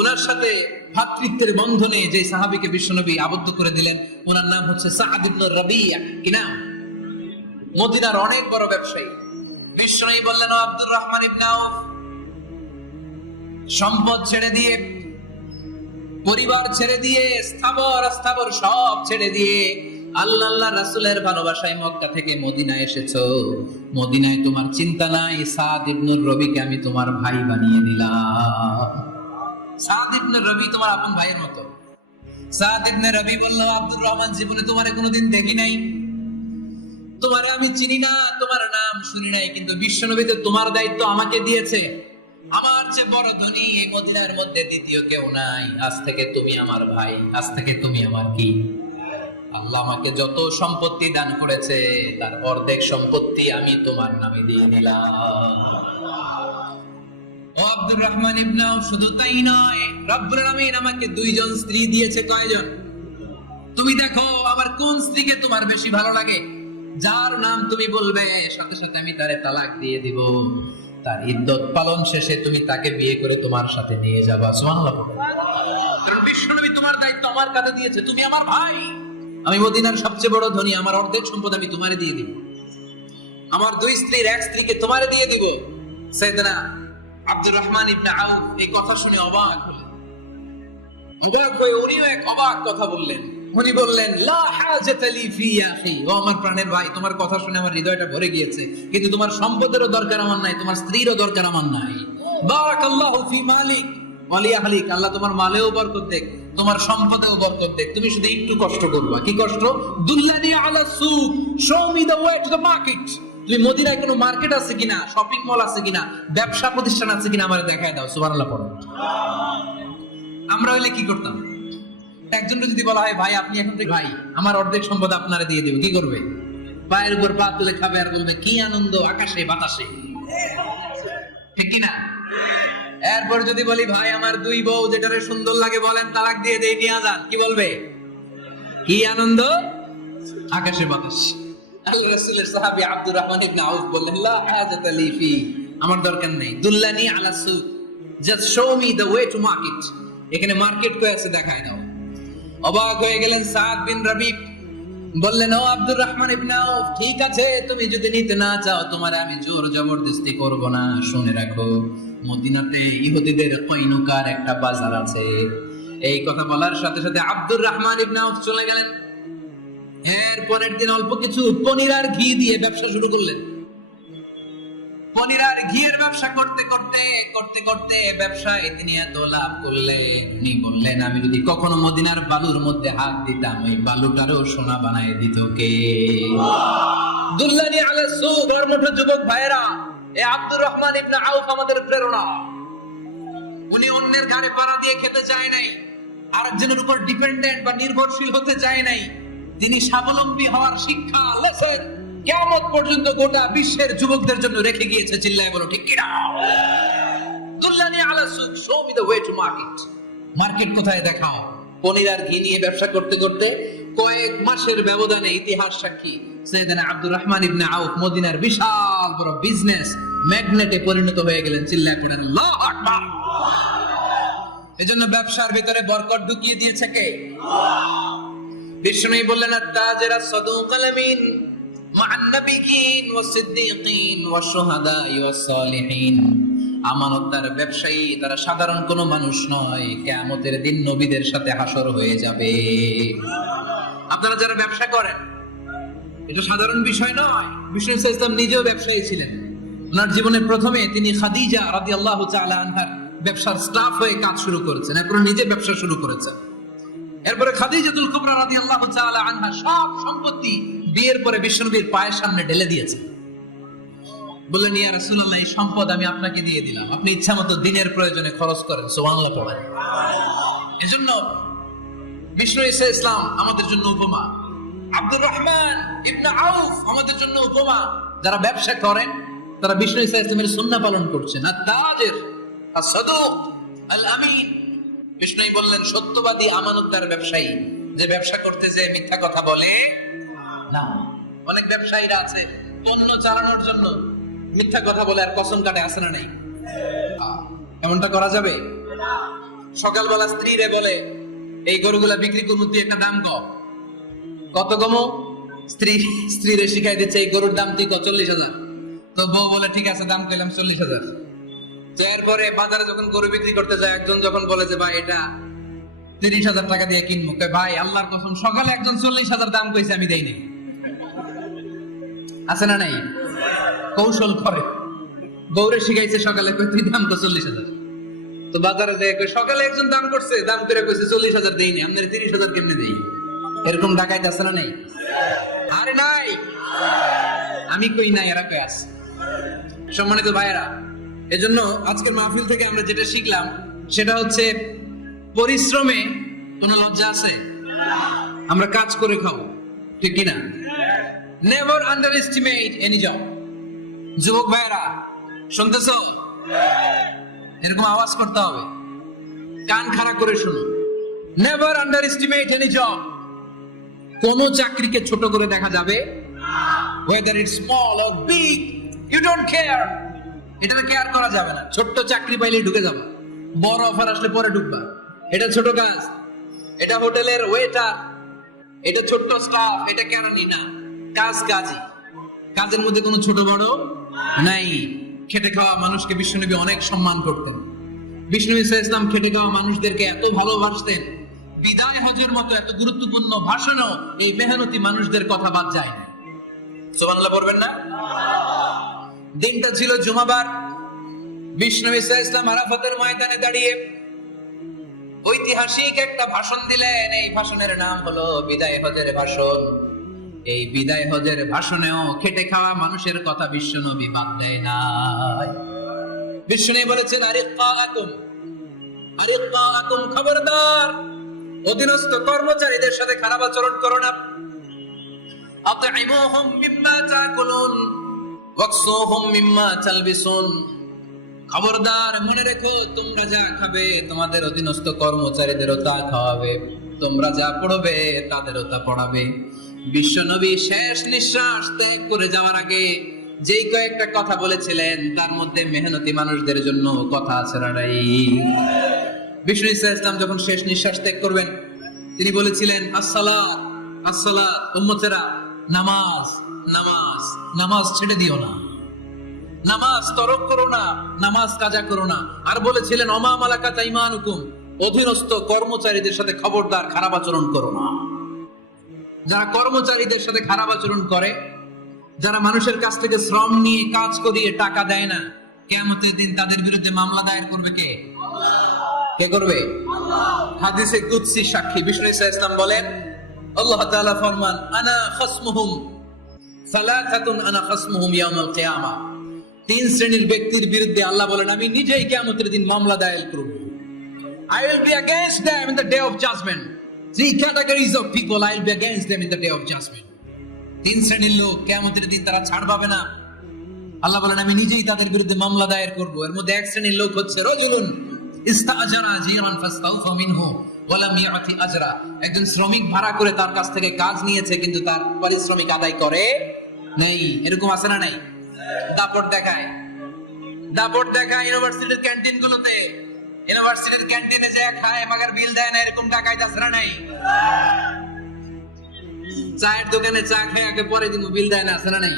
ওনার সাথে ভ্রাতৃত্বের বন্ধনে যে সাহাবীকে বিশ্বনবী আবদ্ধ করে দিলেন, ওনার নাম হচ্ছে সাআদ ইবনে রাবিয়া। কি নাম? মদিনার অনেক বড় ব্যবসায়ী। বিশ্বনবী বললেন, ও আব্দুর রহমান ইবনে আউফ, সম্পদ ছেড়ে দিয়ে, পরিবার ছেড়ে দিয়ে, স্থাবর সব ছেড়ে দিয়ে আল্লাহ রাসূলের ভালোবাসায় মক্কা থেকে মদিনায় এসেছো। মদিনায় তোমার চিন্তা নাই, সাদ ইবনে রবিকে আমি তোমার ভাই বানিয়ে নিলাম। সাদ ইবনে রবি তোমার আপন ভাইয়ের মতো। সাদ ইবনে রবি বলল, আব্দুর রহমান, জীবনে তোমারে কোনোদিন দেখি নাই, তোমার আমি চিনি না, তোমার নাম শুনি নাই, কিন্তু বিশ্বনবী তো তোমার দায়িত্ব আমাকে দিয়েছে। আমার যে বড় ধনী এই মদিনার মধ্যে দ্বিতীয় কেউ নাই। আজ থেকে তুমি আমার ভাই, আজ থেকে তুমি আমার কি? আল্লাহ আমাকে যত সম্পত্তি দান করেছে তার অর্ধেক সম্পত্তি আমি তোমার নামে দিয়ে দিলাম। ও আব্দুর রহমান ইবনে আউফ, শুধু তাই নয়, রব্বুল আলামিন আমাকে 2 জন স্ত্রী দিয়েছে। কয়জন? তুমি দেখো আমার কোন স্ত্রীকে তোমার বেশি ভালো লাগে, যার নাম তুমি বলবে সাথে সাথে আমি তারে তালাক দিয়ে দিব। তার ইদ্দত পালন শেষে তুমি তাকে বিয়ে করে তোমার সাথে নিয়ে যাবা। সুবহানাল্লাহ। কারণ বিশ্বনবী তোমার দায়িত্ব আমার কাঁধে দিয়েছে, তুমি আমার ভাই। আমি মদিনার সবচেয়ে বড় ধনী, আমার অর্ধেক সম্পদ আমি তোমারে দিয়ে দিব। আমার দুই স্ত্রীর এক স্ত্রীকে তোমারে দিয়ে দিব। সাইয়েদনা আব্দুর রহমান ইবনে আউফ এই কথা শুনে অবাক হলেন। অবাক হয়ে উনিও এক অবাক কথা বললেন। উনি বললেন, লা হাজাতা লি ফি ইয়া আখি, ও আমার প্রাণের ভাই, তোমার কথা শুনে আমার হৃদয়টা ভরে গিয়েছে, কিন্তু তোমার সম্পদেরও দরকার আমার নাই, তোমার স্ত্রীরও দরকার আমার নাই। বারাকাল্লাহু ফি মালিক ওয়া লি আহলিক, আল্লাহ তোমার মালেও বরকত দেখ, তোমার সম্পদেও বরকত দেখ। তুমি শুধু একটু কষ্ট করবা। কি কষ্ট? দুল্লানি আলা সুক, show me the way to the market. তুমি মদিনায় কোনো মার্কেট আছে কিনা, শপিং মল আছে কিনা, ব্যবসা প্রতিষ্ঠান আছে কিনা আমারে দেখায় দাও। সুবহানাল্লাহ পড়ো। আমরা হইলে কি করতাম? একজন যদি বলা হয়, ভাই আপনি এখন থেকে ভাই, আমার অর্ধেক সম্পদ আপনারে দিয়ে দেব, কি করবে? পায়ের উপর পা তুলে খাবে আর বলবে কি আনন্দ আকাশে বাতাসে, ঠিক কিনা? এরপর যদি বলি, ভাই আমার দুই বউ, যেটারে সুন্দর লাগে বলেন তালাক দিয়ে দেই, নিয়ে যান, কি বলবে? কি আনন্দ আকাশে বাতাস। আল্লাহ রাসূলের সাহাবী আব্দুর রহমান ইবনে আউফ বললেন, লা হাজাতা লি ফি, আমার দরকার নেই। দুল্লানি আলা সুক, just show me the way to market. এখানে মার্কেট কই আছে দেখায় দাও। অবাক হয়ে গেলেন সাদ বিন রাবিব, বললেন, ও আব্দুর রহমান ইবনে আউফ, ঠিক আছে, তুমি যদি নিতে না চাও, তোমারে আমি জোর জবরদস্তি করব না। শুনে রাখো, মদিনাতে ইহুদিদের কয়নুকার একটা বাজার আছে। এই কথা বলার সাথে সাথে আব্দুর রহমান ইবনে আউফ চলে গেলেন। এর পরের দিন অল্প কিছু পনির আর ঘি দিয়ে ব্যবসা শুরু করলেন। পনির আর ঘিয়ের ব্যবসা করতে করতে করতে করতে ব্যবসায় তিনি এত লাভ করলেন, উনি বললেন, আমি যদি কখনো মদিনার বালুর মধ্যে হাত দিতাম, ওই বালুটারও সোনা বানায় দিত কে? দুল্লানি আলা সুক। কর্মঠ যুবক ভাইরা, এই আব্দুর রহমান ইবনে আউফ আমাদের প্রেরণা। উনি অন্যের ঘাড়ে পাড়া দিয়ে খেতে চায় নাই, আরেকজনের উপর ডিপেন্ডেন্ট বা নির্ভরশীল হতে চায় নাই। তিনি স্বাবলম্বী হওয়ার শিক্ষা, লেসন কিয়ামত পর্যন্ত গোটা বিশ্বের যুবকদের জন্য রেখে গিয়েছে। চিল্লায় বলো ঠিক কিনা? দুল্লানি আলা সুক, show me the way to market. Market কোথায় দেখাও। পনির আর ঘি নিয়ে ব্যবসা করতে করতে কয়েক মাসের ব্যবধানে ইতিহাস সাক্ষী, সাইয়েদনা আব্দুর রহমান ইবনে আউফ মদিনার বিশাল বড় বিজনেস ম্যাগনেটে পরিণত হয়ে গেলেন। চিল্লায় পড়েন আল্লাহু আকবার। এজন্য ব্যবসার ভিতরে বরকত ঢুকিয়ে দিয়েছে কে? বিষ্ণু বললেন, আত-তাজিরা সাদুকাল আমিন মা'আন নাবিয়্যিন ওয়াস সিদ্দীকিন ওয়াশ শুহাদা'i ওয়াস সালিহিন। আমানতদার ব্যবসায়ী, তারা সাধারণ কোনো মানুষ নয়, কিয়ামতের দিন নবীদের সাথে হাসর হয়ে যাবে। আপনারা যারা ব্যবসা করেন, এটা সাধারণ বিষয় নয়। বিষ্ণু ইসলাম নিজেও ব্যবসায়ী ছিলেন। ওনার জীবনের প্রথমে তিনি খাদিজা রাদিয়াল্লাহু তাআলা আনহার ব্যবসার স্টাফ হয়ে কাজ শুরু করেছেন, এরপর নিজে ব্যবসা শুরু করেছেন। এরপরে খাদিজাতুল কুবরা রাদিয়াল্লাহু তাআলা আনহা সব সম্পত্তি বিয়ের পরে বিশ্বনবীর পায়ের সামনে ঢেলে দিয়েছেন। বললেন, ইয়া রাসূলুল্লাহ, এই সম্পদ আমি আপনাকে দিয়ে দিলাম, আপনি ইচ্ছামতো দিনের প্রয়োজনে খরচ করেন। সুবহানাল্লাহ পড়েন। এজন্য বিষ্ণু ইসলাম আমাদের জন্য উপমা, আব্দুর রহমান ইবনে আউফ আমাদের জন্য উপমা। যারা ব্যবসা করেন তারা বিষ্ণু ইসলামের সুন্নাহ পালন করছেন। আত-তাজির আস-সাদুক আল-আমিন। বিষ্ণু বললেন, সত্যবাদী আমানতদার ব্যবসায়ী, যে ব্যবসা করতে যে মিথ্যা কথা বলে না। অনেক ব্যবসায়ীরা আছে পণ্য চালানোর জন্য মিথ্যা কথা বলে আর কসম কাটে, আছে না নাই? এমনটা করা যাবে? সকালবেলা স্ত্রীরে বলে, এই গরুগুলা বিক্রি করবো, তুই একটা দাম কত কমো? স্ত্রীরে শিখাই দিচ্ছে, এই গরুর দাম তুই 40,000। তো বউ বলে, ঠিক আছে, দাম কইলাম 40,000। এরপরে বাজারে যখন গরু বিক্রি করতে যায়, একজন যখন বলে যে, ভাই এটা 30,000 টাকা দিয়ে কিনবো, ভাই আল্লাহর কসম সকালে একজন 40,000 দাম কইছে, আমি দেই নাই। আছে না নাই? কৌশল করে, বউরে শিখাইছে সকালে, তুই দাম কর 40,000। তো বাজারে যায়, সকালে একজন দাম করছে, দাম করে কইছে 40,000 দেইনি, আপনার 30,000 কেমনে দেই? এরকম ডাকাইতে আছে না নাই? আরে নাই, আমি কই নাই, এরা কই আছে। সম্মানিত ভাইয়েরা, এজন্য আজকের মাহফিল থেকে আমরা যেটা শিখলাম সেটা হচ্ছে, পরিশ্রমে কোনো লজ্জা আছে? আমরা কাজ করে খাবো, ঠিক কিনা? Never under estimate any job. যুবক ভাইয়েরা শুনতেছো? এরকম আওয়াজ করতে হবে, কান খাড়া করে শুনো। Never under estimate any job. কোন চাকরিকে ছোট করে দেখা যাবে, whether it's small or big, you don't care. এটা কেয়ার করা যাবে না। ছোট্ট চাকরি পাইলে ঢুকে যাবে, বড় অফার আসলে পরে ঢুকবা। এটা ছোট কাজ, এটা হোটেলের ওয়েটার, এটা ছোট্ট স্টাফ, এটা কেরানি না, কাজ কাজই। কাজের মধ্যে কোনো ছোট বড় নাই। খেটে খাওয়া মানুষকে বিশ্বনবী অনেক সম্মান করতেন। বিষ্ণু ইসলাম খেটে খাওয়া মানুষদেরকে এত ভালোবাসতেন, বিদায় হজের মতো এত গুরুত্বপূর্ণ ভাষণও এই মেহনতি মানুষদের কথা বাদ যায় না। সুবহানাল্লাহ পড়বেন না? দিনটা ছিল জুমাবার। বিষ্ণু ইসলাম আরাফাতের ময়দানে দাঁড়িয়ে ঐতিহাসিক একটা ভাষণ দিলেন। এই ভাষণের নাম হলো বিদায় হজের ভাষণ। এই বিদায় হজের ভাষণেও খেটে খাওয়া মানুষের কথা বিশ্বনবী বাদ দেয় না। বিশ্বনবী বলেছেন, আরিক্কাকুম, খবরদার, অধীনস্থ কর্মচারীদের সাথে খারাপ আচরণ করো না। আতঈমুহুম মিম্মা তাকুলুন ওয়াকসুহুম মিম্মা তালবিসুন। খবরদার, মনে রেখো, তোমরা যা খাবে তোমাদের অধীনস্থ কর্মচারীদেরও তা খাওয়াবে, তোমরা যা পড়বে তাদেরও তা পড়াবে। বিশ্বনবী শেষ নিঃশ্বাস ত্যাগ করে যাওয়ার আগে যেই কয়েকটা কথা বলেছিলেন তার মধ্যে মেহনতি মানুষদের জন্য কথা আছে না নাই? বিষ্ণু ইসলাম যখন শেষ নিঃশ্বাস ত্যাগ করবেন তিনি বলেছিলেন, আসসালাত আসসালাত, উম্মতেরা নামাজ নামাজ নামাজ ছেড়ে দিও না, নামাজ তরক করো না, নামাজ কাজা করো না। আর বলেছিলেন, অমা মালাকাত আইমানুকুম, অধীনস্থ কর্মচারীদের সাথে খবরদার খারাপ আচরণ করো না। যারা কর্মচারীদের সাথে খারাপ আচরণ করে, যারা মানুষের কাছ থেকে শ্রম নিয়ে কাজ করিয়ে টাকা দেয় না, কিয়ামতের দিন তাদের বিরুদ্ধে মামলা দায়ের করবে কে? কে করবে? হাদিসে কুদসি সাক্ষী বিষ্ণু ইসলাম বলেন, আল্লাহ তাআলা ফরমান, আনা খাসমুহুম সালাসাতুন আনা খাসমুহুম ইয়াউমাল কিয়ামা। তিন শ্রেণীর ব্যক্তির বিরুদ্ধে আল্লাহ বলেন, আমি নিজেই কিয়ামতের দিন মামলা দায়ের করব। I will be against them in the day of judgment. Three categories of people, I will be against them in the day of judgment. তিন শ্রেণীর লোক কিয়ামতের দিন তারা ছাড় পাবে না। আল্লাহ বলেন, আমি নিজেই তাদের বিরুদ্ধে মামলা দায়ের করব। এর মধ্যে এক শ্রেণীর লোক হচ্ছে রাজুলুন ইস্তাজারা জিরান ফাস্তাউফা মিনহু ওয়া লাম ইয়াতি আজরা। একজন শ্রমিক ভাড়া করে তার কাছ থেকে কাজ নিয়েছে কিন্তু তার পারিশ্রমিক আদায় করে নাই। এরকম আছে না নাই? দাপট দেখায়, দাপট দেখায় ইউনিভার্সিটির ক্যান্টিন গুলোতে। ইউনিভার্সিটির ক্যান্টিনে যে খায় মাগার বিল দেয় না, এরকম টাকায় দাসরা নাই। চায়ের দোকানে চা খায় আগে পরে দিমু, বিল দেয় না, আছে না নাই?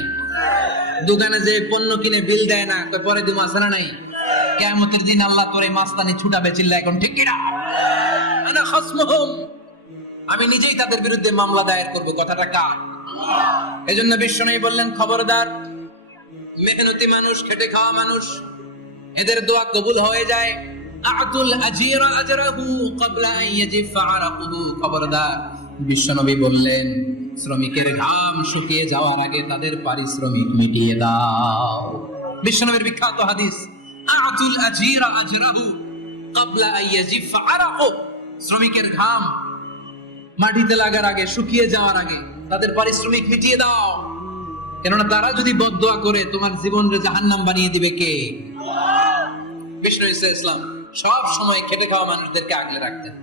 দোকানে যে পণ্য কিনে বিল দেয় না, পরে দিমু, আছে না নাই? কিয়ামতের দিন আল্লাহ তোরে মাস্তানি ছুটাবে, চিল্লা এখন ঠিক কি না? আনা খাসমুহুম, আমি নিজেই তাদের বিরুদ্ধে মামলা দায়ের করব। কথাটা কার? এজন্য বিশ্বনবী বললেন, খবরদার, মেহনতি মানুষ, খেটে খাওয়া মানুষ, এদের দোয়া কবুল হয়ে যায়। আতুল আজিরা আজরাহু ক্বাবলা আন ইয়াজিফা আরাকুহু। খবরদার, বিশ্বনবী বললেন, শ্রমিকের ঘাম শুকিয়ে যাওয়ার আগে তাদের পারিশ্রমিক মিটিয়ে দাও। বিশ্বনবীর বিখ্যাত হাদিস, আতুল আজিরা আজরাহু ক্বাবলা আন ইয়াজিফা আরাকুহু। শ্রমিকের ঘাম মাটিতে লাগার আগে, শুকিয়ে যাওয়ার আগে তাদের পারিশ্রমিক মিটিয়ে দাও। কেননা তারা যদি বদদোয়া করে তোমার জীবনকে জাহান্নাম বানিয়ে দিবে কে? বিষ্ণু ইসলাম সব সময় খেটে খাওয়া মানুষদেরকে আগলে রাখতেন।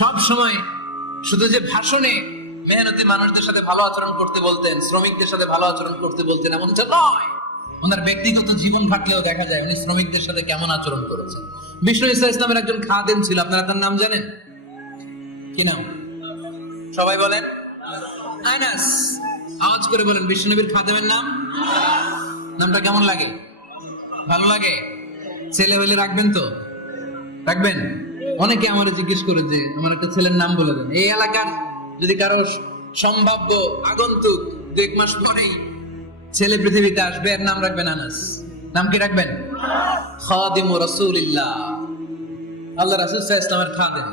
সব সময় শুধু যে ভাষণে মেহনতি মানুষদের সাথে ভালো আচরণ করতে বলতেন, শ্রমিকদের সাথে ভালো আচরণ করতে বলতেন, এমন নয়। ওনার ব্যক্তিগত জীবন ঘাটলেও দেখা যায় উনি শ্রমিকদের সাথে কেমন আচরণ করেছেন। বিষ্ণু ইসলামের একজন খাদেম ছিল, আপনারা তার নাম জানেন? কি নাম? সবাই বলেন। আনাস। আওয়াজ করে বলেন, বিশ্বনবীর খাদেমের নাম। নামটা কেমন লাগে? ভালো লাগে? ছেলে হইলে রাখবেন তো? রাখবেন? অনেকে আমার জিজ্ঞেস করে যে আমার একটা ছেলের নাম বলে দেন। এই এলাকার যদি কারো সম্ভাব্য আগন্তুক 2 মাস পরেই ছেলে পৃথিবীতে আসবে, এর নাম রাখবেন আনাস। নাম কি রাখবেন? খাদিমু রাসূলিল্লাহ, আল্লাহ রাসূল সাল্লাল্লাহু আলাইহি ওয়াসাল্লামের খাদেম।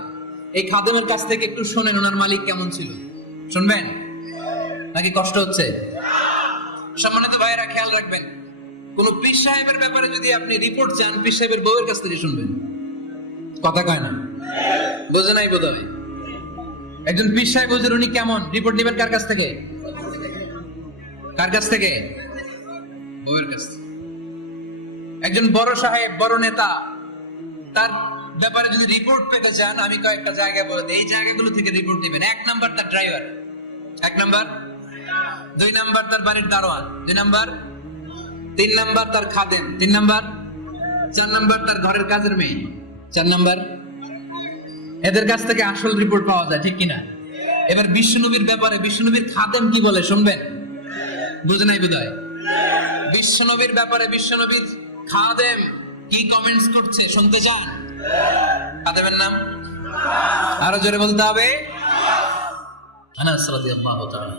এই খাদেমের কাছ থেকে একটু শুনেন ওনার মালিক কেমন ছিল। শুনবেন নাকি কষ্ট হচ্ছে? সম্মানিত ভাইরা, খেয়াল রাখবেন, কোন পীর সাহেবের ব্যাপারে যদি আপনি রিপোর্ট চান, পীর সাহেবের বউয়ের কাছ থেকে শুনবেন। কথা কয় না? বোঝে নাই বোধহয়। একজন পীর সাহেব হুজুর উনি কেমন, রিপোর্ট নেবেন কার কাছ থেকে? কার কাছ থেকে? বউয়ের কাছ থেকে। একজন বড় সাহেব, বড় নেতা, তার ব্যাপারে যদি রিপোর্ট পেতে চান, আমি কয়েকটা জায়গা বলে দিই, এই জায়গাগুলো থেকে রিপোর্ট দিবেন। 1 নাম্বার তার ড্রাইভার, 1 নাম্বার। 2 নাম্বার তার বাড়ির দারোয়ান, 2 নাম্বার 3 নাম্বার তার খাদেম, 3 নাম্বার, 4 নাম্বার তার ঘরের কাজের মেয়ে, 4 নাম্বার। এদের কাছ থেকে আসল রিপোর্ট পাওয়া যায়, ঠিক কিনা? এবার বিশ্বনবীর ব্যাপারে বিশ্বনবীর খাদেম কি বলে শুনবেন? বুঝে নাই বিদায়। বিশ্বনবীর ব্যাপারে বিশ্বনবীর খাদেম কি কমেন্টস করছে শুনতে চান? খাদেমের নাম আরো জোরে বলতে হবে। আনাস রাদিয়াল্লাহু তাআলা,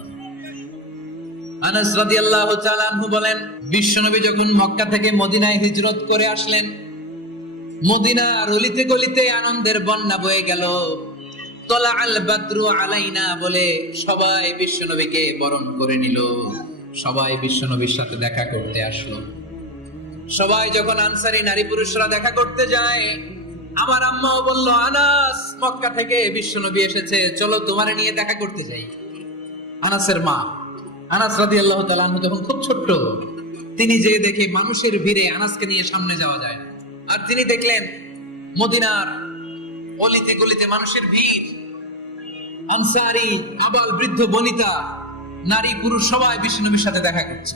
আনাস রাদিয়াল্লাহু তাআলা আনহু বলেন, বিশ্বনবী যখন মক্কা থেকে মদিনায় হিজরত করে আসলেন, মদিনার অলিতে গলিতে আনন্দের বন্যা বয়ে গেল। তলা আল বাদরু আলাইনা বলে সবাই বিশ্বনবীকে বরণ করে নিল, সবাই বিশ্বনবীর সাথে দেখা করতে আসলো। সবাই যখন আনসারী নারী পুরুষরা দেখা করতে যায়, আমার আম্মাও বলল, আনাস মক্কা থেকে বিশ্বনবী এসেছে, চলো তোমারে নিয়ে দেখা করতে যাই। আনাসের মা আনাস রাদিয়াল্লাহু তাআলা আনহু তখন খুব ছোট্ট, তিনি যে দেখে মানুষের ভিড়ে আনাসকে নিয়ে সামনে যাওয়া যায়, আর তিনি দেখলেন মদিনার অলিতে গলিতে মানুষের ভিড়, আনসারী আবাল বৃদ্ধ বনিতা নারী পুরুষ সবাই বিশ্বনবীর সাথে দেখা করছে,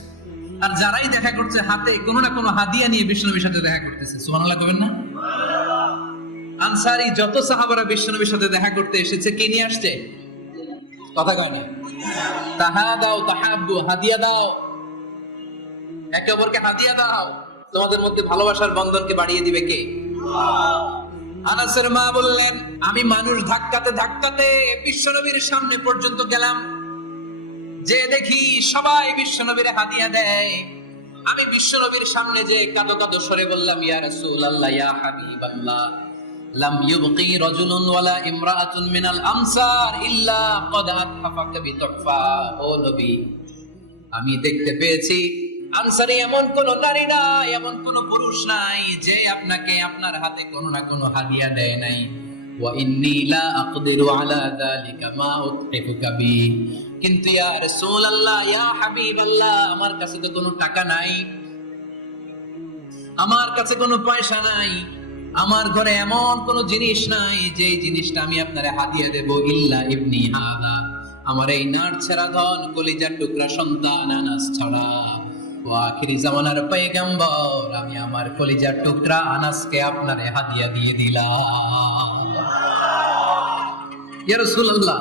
আর যারাই দেখা করছে হাতে কোনো না কোনো হাদিয়া নিয়ে বিশ্বনবীর সাথে দেখা করতেছে। সুবহানাল্লাহ কবেন না? আনসারী যত সাহাবারা বিশ্বনবীর সাথে দেখা করতে এসেছে, কে নিয়ে আসছে? কথা কয় না? তাহাদাও তাহাব্বু, হাদিয়া দাও, একে অপরকে হাদিয়া দাও, তোমাদের মধ্যে ভালোবাসার বন্ধনকে বাড়িয়ে দিবে কে? আনাসের মা বললেন, আমি মানুষ ধাক্কাতে ধাক্কাতে বিশ্বনবীর সামনে পর্যন্ত গেলাম, যে দেখি সবাই বিশ্বনবীর হাদিয়া দেয়। আমি বিশ্বনবীর সামনে যে কাঁদো কাঁদো সরে বললাম, ইয়া রাসূলুল্লাহ ইয়া হাবিবাল্লাহ, লাম ইউবকি রাজুলুন ওয়ালা ইমরাআতুন মিনাল আমসার ইল্লা ক্বাদ আতফাকা বিতুহফা। ও নবী, আমি দেখতে পেয়েছি আনসারী এমন কোন নারী নাই, এমন কোন পুরুষ নাই যে আপনাকে আপনার হাতে কোনো না কোনো হাদিয়া দেয় নাই। ওয়া ইন্নী লা আকদিরু আলা যালিকা মা উতফিকুকা বি, কিন্তু ইয়া রাসূলুল্লাহ ইয়া হাবিবাল্লাহ, আমার কাছে তো কোনো টাকা নাই, আমার কাছে কোনো পয়সা নাই, আমার ঘরে এমন কোন জিনিস নাই যে জিনিসটা আমি আপনারে হাদিয়া দেব, ইল্লা ইবনি হাদা, আমার এই নার ছেড়া ধন কলিজার টুকরা সন্তান আনাস ছাড়া। ও আখিরি জামানার পয়গম্বর, আমি আমার কলিজার টুকরা আনাসকে আপনারে হাদিয়া দিয়ে দিলাম। ইয়া রাসূলুল্লাহ,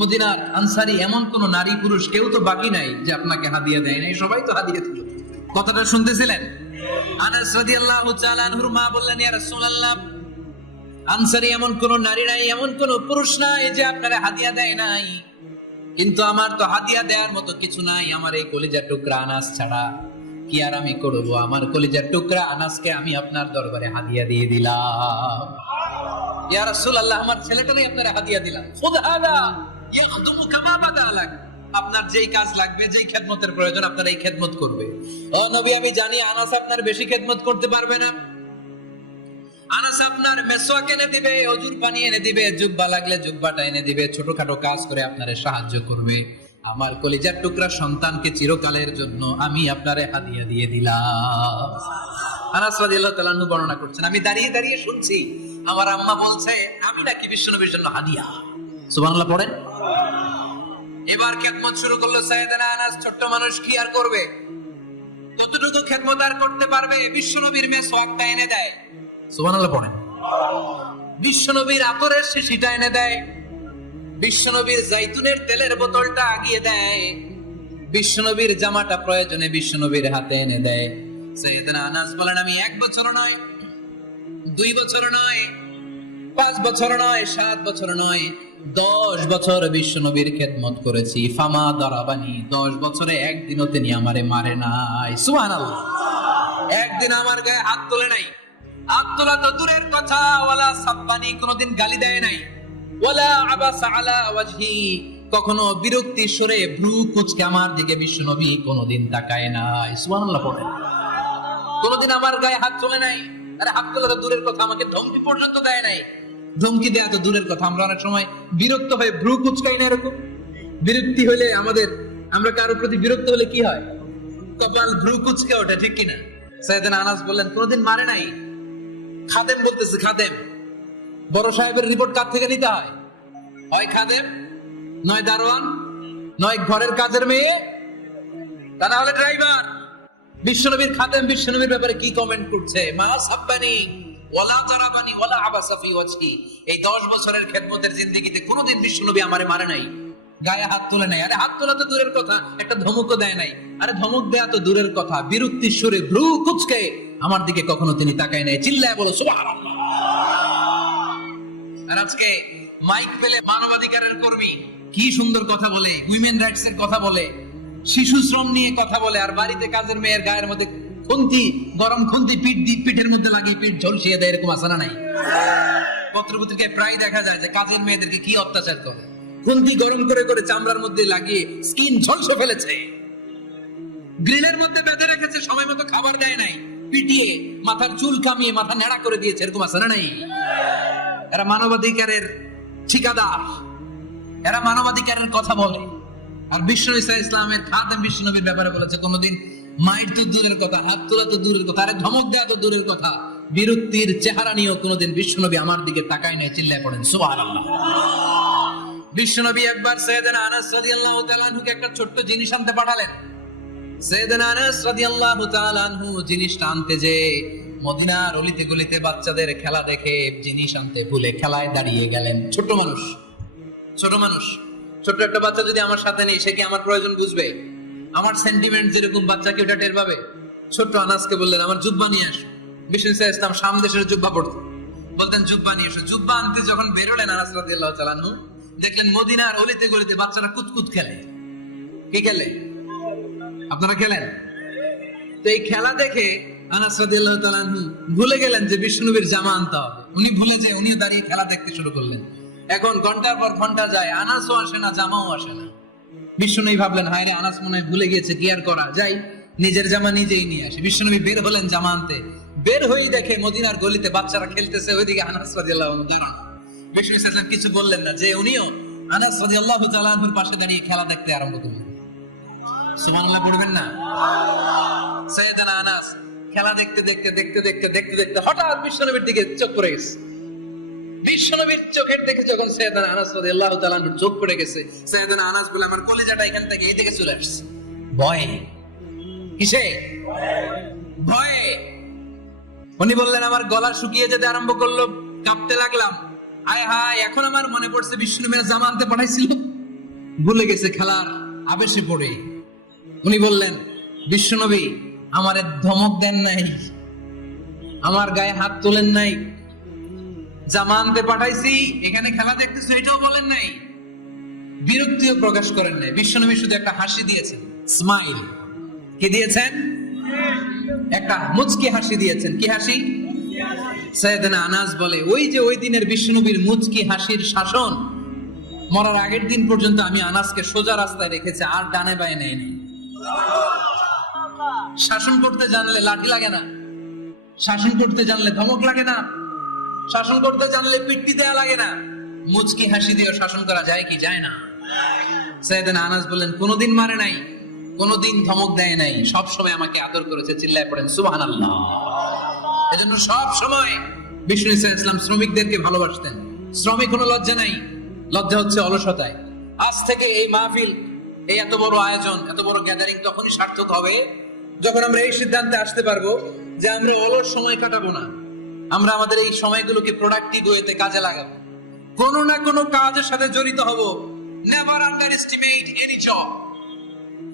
মদিনার আনসারী এমন কোন নারী পুরুষ কেউ তো বাকি নাই যে আপনাকে হাদিয়া দেয় নাই, সবাই তো হাদিয়া দিল। কথাটা শুনতেছিলেন? আনাস রাদিয়াল্লাহু তাআলা আনহুর মা বললেন, ইয়া রাসূলুল্লাহ, আনসারী এমন কোন নারী নাই, এমন কোন পুরুষ নাই যে আপনারে হাদিয়া দেয় নাই, কিন্তু আমার তো হাদিয়া দেওয়ার মতো কিছু নাই আমার এই কলিজার টুকরা আনাস ছাড়া। কি আর আমি করব, আমার কলিজার টুকরা আনাসকে আমি আপনার দরবারে হাদিয়া দিয়ে দিলাম। ইয়া রাসূলুল্লাহ, আমার ছেলেটারই আপনারে হাদিয়া দিলাম। খুদ হাদা ইয়াখদুমু কামা বাদালাক, আপনার যেই কাজ লাগবে, যেই খেদমতের প্রয়োজন, আপনার এই খেদমত করবে। ও নবী, আমি জানি আনাস আপনার বেশি খেদমত করতে পারবে না, আনাস আপনার মেসওয়াক এনে দিবে, অজুর পানি এনে দিবে, জুব্বা লাগলে জুব্বাটা এনে দিবে, ছোটখাটো কাজ করে আপনারে সাহায্য করবে। আমার কলিজার টুকরা সন্তানকে চিরকালের জন্য আমি আপনারে হাদিয়া দিয়ে দিলাম। আনাস রাদিয়াল্লাহু তাআলা আনহু বর্ণনা করছেন, আমি দাঁড়িয়ে দাঁড়িয়ে শুনছি আমার আম্মা বলছে আমি নাকি বিশ্বনবীর জন্য হাদিয়া। সুবহানাল্লাহ পড়েন। এবার খেদমত শুরু করলো সাইয়েদনা আনাস। ছোট্ট মানুষ কি আর করবে, কতটুকু খেদমত আর করতে পারবে? বিশ্বনবীর মেসওয়াকটা এনে দেয়। সুবহানাল্লাহ পড়েন। বিশ্বনবীর আতরের শিশিটা এনে দেয়, বিশ্বনবীর জাইতুনের তেলের বোতলটা আগিয়ে দেয়, বিশ্বনবীর জামাটা প্রয়োজনে বিশ্বনবীর হাতে এনে দেয়। সাইয়েদনা আনাস বলেন, আমি 1 বছর নয়, 2 বছর নয়, 5 বছর নয়, 7 বছর নয়, 10 বছর বিশ্বনবীর খেদমত করেছি। ফামা দারাবানি, 10 বছরে একদিনও তিনি আমারে মারে নাই। সুবহানাল্লাহ। একদিন আমার গায়ে হাত তোলে নাই, হাত তোলা তো দূরের কথা, ওয়ালা সাব্বানি, কোনদিন গালি দেয় নাই, ওয়ালা আবাসা আলা ওয়াজহি, কখনো বিরক্তি সুরে ভ্রু কুঁচকে আমার দিকে বিশ্বনবী কোনদিন তাকায় নাই। সুবহানাল্লাহ পড়েন। কোনদিন আমার গায়ে হাত তোলে নাই, আরে হাত তোলা তো দূরের কথা, আমাকে ধমকি পর্যন্ত দেয় নাই। ধমকি দেয়া তো দূরের কথা, আমরা অনেক সময় বিরক্ত হয়ে ভ্রু কুঁচকাই না, এরকম বিরক্তি হলে আমরা কারো প্রতি বিরক্ত হলে কি হয়? কপাল ভ্রু কুঁচকে ওঠে, ঠিক কিনা? সাইয়েদনা আনাস বললেন, কোনদিন মারে নাই। খাদেম বলতেছে, খাদেম, বড় সাহেবের রিপোর্ট কার থেকে নিতে হয়? হয় খাদেম, নয় দারোয়ান, নয় ঘরের কাজের মেয়ে, তা না হলে ড্রাইভার। বিশ্বনবীর খাদেম বিশ্বনবীর ব্যাপারে কি কমেন্ট করছে, মা সাব্বানি ওয়ালা তারাবানি ওয়ালা আবাসা ফি ওয়াজহি। এই 10 বছরের খেদমতের জিন্দেগিতে কোনোদিন বিশ্বনবী আমারে মারে নাই, গায়ে হাত তুলে নাই। আরে হাত তোলা তো দূরের কথা, একটা ধমকও দেয় নাই। আরে ধমক দেয়া তো দূরের কথা, বিরক্তির সুরে ভ্রু কুঁচকে আমার দিকে কখনো তিনি তাকায় নাই। চিল্লায় বলো সুবহানাল্লাহ। আর আজকে মাইক পেলে মানবাধিকারের কর্মী কি সুন্দর কথা বলে, উইমেন রাইটস এর কথা বলে, শিশু শ্রম নিয়ে কথা বলে, আর বাড়িতে কাজের মেয়ের গায়ের মধ্যে খুন্তি, গরম খুন্তি পিঠের মধ্যে লাগিয়ে পিঠ ঝলসিয়ে দেয়, এরকম আছে না নাই? পত্রপত্রিকায় প্রায় দেখা যায় যে কাজের মেয়েদেরকে কি অত্যাচার করে, খুন্তি গরম করে করে চামড়ার মধ্যে লাগিয়ে স্কিন ঝলসে ফেলেছে, গ্রিলের মধ্যে বেঁধে রেখেছে, সময় মতো খাবার দেয় নাই, পিটিয়ে মাথার চুল কামিয়ে মাথা নেড়া করে দিয়েছে, এরকম আছে না নাই? এরা মানবাধিকারের ঠিকাদার, এরা মানবাধিকারের কথা বলে। আর বিশ্বনবী ইসলামের খাদেম বিশ্বনবীর ব্যাপারে বলেছে কোনদিন মায়ের তো দূরের কথা, হাত তোলা তো দূরের কথা, আরে ধমক দেয়া তো দূরের কথা, বিরক্তির চেহারা নিয়েও কোনদিন বিশ্বনবী আমার দিকে তাকায় নাই। চিল্লায় পড়েন সুবহানাল্লাহ। বিশ্বনবী একবার সাইয়েদনা আনাস রাদিয়াল্লাহু তাআলা আনহুকে একটা ছোট্ট জিনিস আনতে পাঠালেন। সাইয়েদনা আনাস রাদিয়াল্লাহু তাআলা আনহু জিনিসটা আনতে যে মদিনার অলিতে গলিতে বাচ্চাদের খেলা দেখে জিনিস আনতে ভুলে খেলায় দাঁড়িয়ে গেলেন। ছোট মানুষ, ছোট্ট একটা বাচ্চা যদি আমার সাথে নেই, সে কি আমার প্রয়োজন বুঝবে? আমার সেন্টিমেন্ট যেরকম বাচ্চা কি ওটা টের পাবে? ছোট্ট আনাসকে বললেন আমার জুব্বা নিয়ে আসো। বিষ্ণু ইসলাম শাম দেশের জুব্বা পড়তো, বলতেন জুব্বা নিয়ে এসো। জুব্বা আনতে যখন বেরোলেন আনাস রাদিয়াল্লাহু তাআলা আনহু, দেখলেন মদিনার অলিতে গলিতে বাচ্চারা কুতকুত খেলে। কি খেলে? আপনারা খেলেন? তো এই খেলা দেখে আনাস রাদিয়াল্লাহু তাআলা আনহু ভুলে গেলেন যে বিশ্বনবীর জামা আনতে হবে। উনি ভুলে যে উনিও দাঁড়িয়ে খেলা দেখতে শুরু করলেন। এখন ঘন্টার পর ঘন্টা যায়, আনাসও আসে না, জামাও আসে না। বিশ্বনবী ভাবলেন হায় রে, আনাস মনে হয় ভুলে গিয়েছে, কি আর করা যায়, নিজের জামা নিজেই নিয়ে আসে। বিশ্বনবী বের হলেন জামা আনতে, বের হয়েই দেখে মদিনার গলিতে বাচ্চারা খেলতেছে, ওইদিকে আনাস রাদিয়াল্লাহু আনহু দাঁড়ানো। বিষ্ণু ইসলাম কিছু বললেন না, যে উনিও আনাস রাদিয়াল্লাহু তাআলা আনহুর পাশে দাঁড়িয়ে খেলা দেখতে আরম্ভ করলেন। সুবহানাল্লাহ পড়বেন না? সাইয়েদনা আনাস খেলা দেখতে দেখতে দেখতে দেখতে দেখতে দেখতে হঠাৎ বিশ্বনবীর দিকে চোখ পড়ে গেছে। বিশ্বনবীর চোখের দেখে যখন সাইয়েদনা আনাস রাদিয়াল্লাহু তাআলা আনহুর চোখ পড়ে গেছে, সাইয়েদনা আনাস বলে আমার কলিজাটা এখান থেকে এই দিকে চলে আসছে। ভয়ে। কিসে? ভয়ে। উনি বললেন আমার গলা শুকিয়ে যেতে আরম্ভ করলো, কাঁপতে লাগলাম। আয় হায়, এখন আমার মনে পড়ছে বিশ্বনবী জামা আনতে পাঠাইছিল, ভুলে গেছে খেলার আবেশে পড়ে। উনি বললেন বিশ্বনবী আমারে ধমক দেন নাই, আমার গায়ে হাত তোলেন নাই, জামা আনতে পাঠাইছি, এখানে খেলা দেখতেছো এটাও বলেন নাই, বিরক্তিও প্রকাশ করেন নাই। বিশ্বনবী শুধু একটা হাসি দিয়েছেন, স্মাইল। কি দিয়েছেন? একটা মুচকি হাসি দিয়েছেন। কি হাসি? সাইয়েদনা আনাস বলে ওই যে ওই দিনের বিশ্বনবীর মুচকি হাসির শাসন মরার আগের দিন পর্যন্ত আমি আনাসকে সোজা রাস্তায় রেখেছি, আর ডানে বায়ে নেই। শাসন করতে জানলে লাঠি লাগে না, শাসন করতে জানলে ধমক লাগে না, শাসন করতে জানলে পিট্টি দেয়া লাগে না, মুচকি হাসি দিয়ে শাসন করা যায় কি যায় না? সাইয়েদনা আনাস বলেন কোনোদিন মারে নাই, কোনোদিন ধমক দেয় নাই, সব সময় আমাকে আদর করেছে। চিল্লায় পড়েন সুবহানাল্লাহ। এজন্য সব সময় বিষ্ণু ইসলাম শ্রমিকদেরকে ভালোবাসতেন। শ্রমিক কোনো লজ্জা নাই, লজ্জা হচ্ছে অলসতায়। আজ থেকে এই মাহফিল, এই এত বড় আয়োজন, এত বড় গ্যাদারিং তখনই সার্থক হবে যখন আমরা এই সিদ্ধান্তে আসতে পারবো যে আমরা অলস সময় কাটাবো না, আমরা আমাদের এই সময়গুলোকে প্রোডাক্টিভ ওয়েতে কাজে লাগাবো, কোনো না কোনো কাজের সাথে জড়িত হব। Never underestimate any job,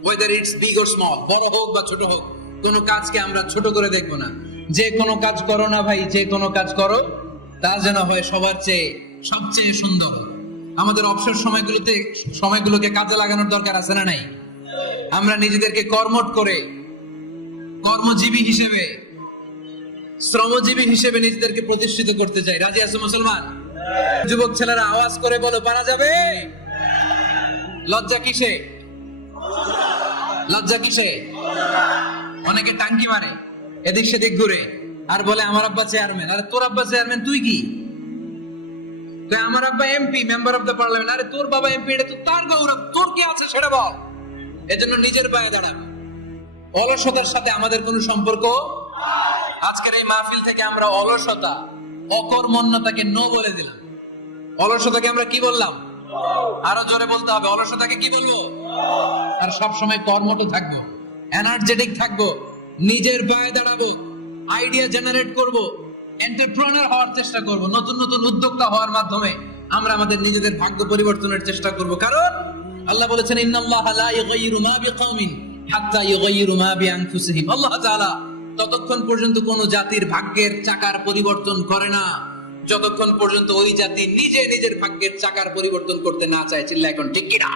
whether it's big or small, বড় হোক বা ছোট হোক, কোনো কাজকে আমরা ছোট করে দেখবো না। যে কোনো কাজ করো না ভাই, যে কোনো কাজ করো তা যেন হয় সবার চেয়ে সবচেয়ে সুন্দর। আমাদের অবসর সময়গুলোকে কাজে লাগানোর দরকার আছে না নাই? আমরা নিজেদেরকে কর্মঠ করে, কর্মজীবী হিসেবে, শ্রমজীবী হিসেবে নিজেদেরকে প্রতিষ্ঠিত করতে চাই। রাজি আছো মুসলমান? যুবক ছেলেরা আওয়াজ করে বলো পারা যাবে? লজ্জা কিসে? লজ্জা কিসে? অনেকে টাঙ্কি মারে, এদিক সেদিক ঘুরে, আর বলে আমার আব্বা চেয়ারম্যান। আরে তোর আব্বা চেয়ারম্যান, তুই কি? আমার আব্বা MP, member of the parliament. আরে তোর বাবা এমপি, এটা তো তার গৌরব, তোর কি আছে সেটা বল। এজন্য নিজের পায়ে দাঁড়া। অলসতার সাথে আমাদের কোনো সম্পর্ক। আজকের এই মাহফিল থেকে আমরা অলসতা, অকর্মণ্যতাকে নো বলে দিলাম। অলসতাকে আমরা কি বললাম? আরো জোরে বলতে হবে, অলসতাকে কি বলবো? আর সব সময় কর্মঠ থাকবো, এনার্জেটিক থাকবো, নিজের পায়ে দাঁড়াবো, আইডিয়া জেনারেট করব, এন্টারপ্রেনার হওয়ার চেষ্টা করব, নতুন নতুন উদ্যোক্তা হওয়ার মাধ্যমে আমরা আমাদের নিজেদের ভাগ্য পরিবর্তনের চেষ্টা করব। কারণ আল্লাহ বলেছেন ইন্নাল্লাহা লা ইউগাইয়িরু মা বিকওমিন হাত্তা ইউগাইয়িরু মা বিআনফুসিহিম। আল্লাহ তাআলা ততক্ষণ পর্যন্ত কোন জাতির ভাগ্যের চাকার পরিবর্তন করে না যতক্ষণ পর্যন্ত ওই জাতি নিজে নিজের ভাগ্যের চাকার পরিবর্তন করতে না চায়। চিল্লা এখন ঠিক কি না?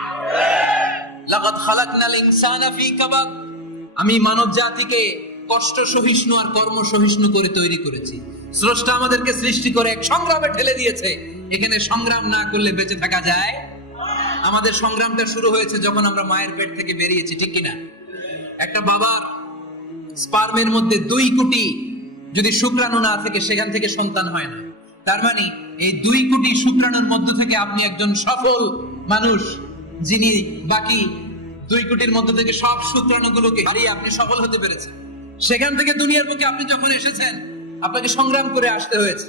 লাকাদ খালাকনাল ইনসানা ফি কাবাদ। আমি মানব জাতিকে কষ্ট সহিষ্ণু আর কর্ম সহিষ্ণু করে তৈরি করেছি। স্রষ্টা আমাদেরকে সৃষ্টি করে এক সংগ্রামে ঠেলে দিয়েছে। এখানে সংগ্রাম না করলে বেঁচে থাকা যায়? আমাদের সংগ্রামটা শুরু হয়েছে যখন আমরা মায়ের পেট থেকে বেরিয়েছি, ঠিক কিনা? একটা বাবার স্পার্মের মধ্যে 2 কোটি যদি শুক্রাণু না থাকে সেখান থেকে সন্তান হয় না। তার মানে এই 2 কোটি শুক্রাণুর মধ্য থেকে আপনি একজন সফল মানুষ, যিনি বাকি 2 কোটির মধ্য থেকে সব শুক্রাণুগুলোকে হারিয়ে আপনি সফল হতে পেরেছেন। সেখান থেকে দুনিয়ার বুকে আপনি যখন এসেছেন আপনাকে সংগ্রাম করে আসতে হয়েছে।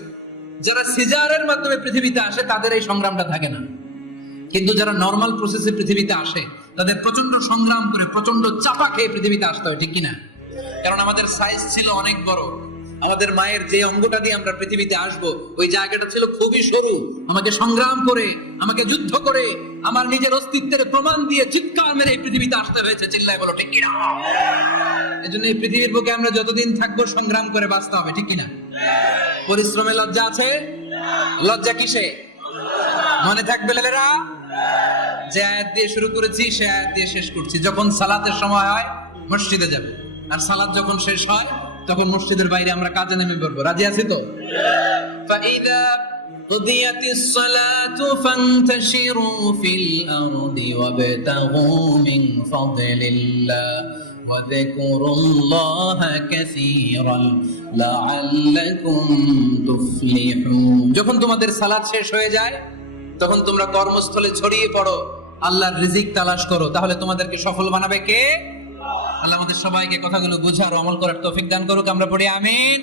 যারা সিজারের মাধ্যমে পৃথিবীতে আসে তাদের এই সংগ্রামটা থাকে না, কিন্তু যারা নরমাল প্রসেসে পৃথিবীতে আসে তাদের প্রচন্ড সংগ্রাম করে প্রচন্ড চাপা খেয়ে পৃথিবীতে আসতে হয়, ঠিক কিনা? কারণ আমাদের সাইজ ছিল অনেক বড়। আমাদের মায়ের যে অঙ্গটা দিয়ে আমরা পৃথিবীতে আসব ওই জায়গাটা ছিল খুবই সরু। আমাকে সংগ্রাম করে, আমাকে যুদ্ধ করে, আমার নিজের অস্তিত্বের প্রমাণ দিয়ে চিৎকার মেরে এই পৃথিবীতে আসতে হয়েছে। চিল্লায় বলো ঠিক কিনা? এজন্য এই পৃথিবীর বুকে আমরা যতদিন থাকবো সংগ্রাম করে বাঁচতে হবে, ঠিক কিনা? পরিশ্রমে লজ্জা আছে? লজ্জা কিসে? মনে থাকবে লেলেরা, যে আয়াত দিয়ে শুরু করেছি সে আয়াত দিয়ে শেষ করছি। যখন সালাতের সময় হয় মসজিদে যাবে, আর সালাত যখন শেষ হয় তখন মসজিদের বাইরে আমরা কাজে নেমে পড়বো। রাজি আছি তো? ফাইদা কুদিয়াতিস সালাতু ফান্তাশিরু ফিল আরদি ওয়াবতাগু মিন ফাদলিল্লাহ ওয়াযকুরুল্লাহা কাসীরান লাআল্লাকুম তুফলিহুন। যখন তোমাদের সালাত শেষ হয়ে যায় তখন তোমরা কর্মস্থলে ছড়িয়ে পড়ো, আল্লাহর রিজিক তালাশ করো, তাহলে তোমাদেরকে সফল বানাবে কে? আল্লাহ আমাদের সবাইকে কথাগুলো বোঝার ও আমল করার তৌফিক দান করুক। আমরা পড়ি আমিন।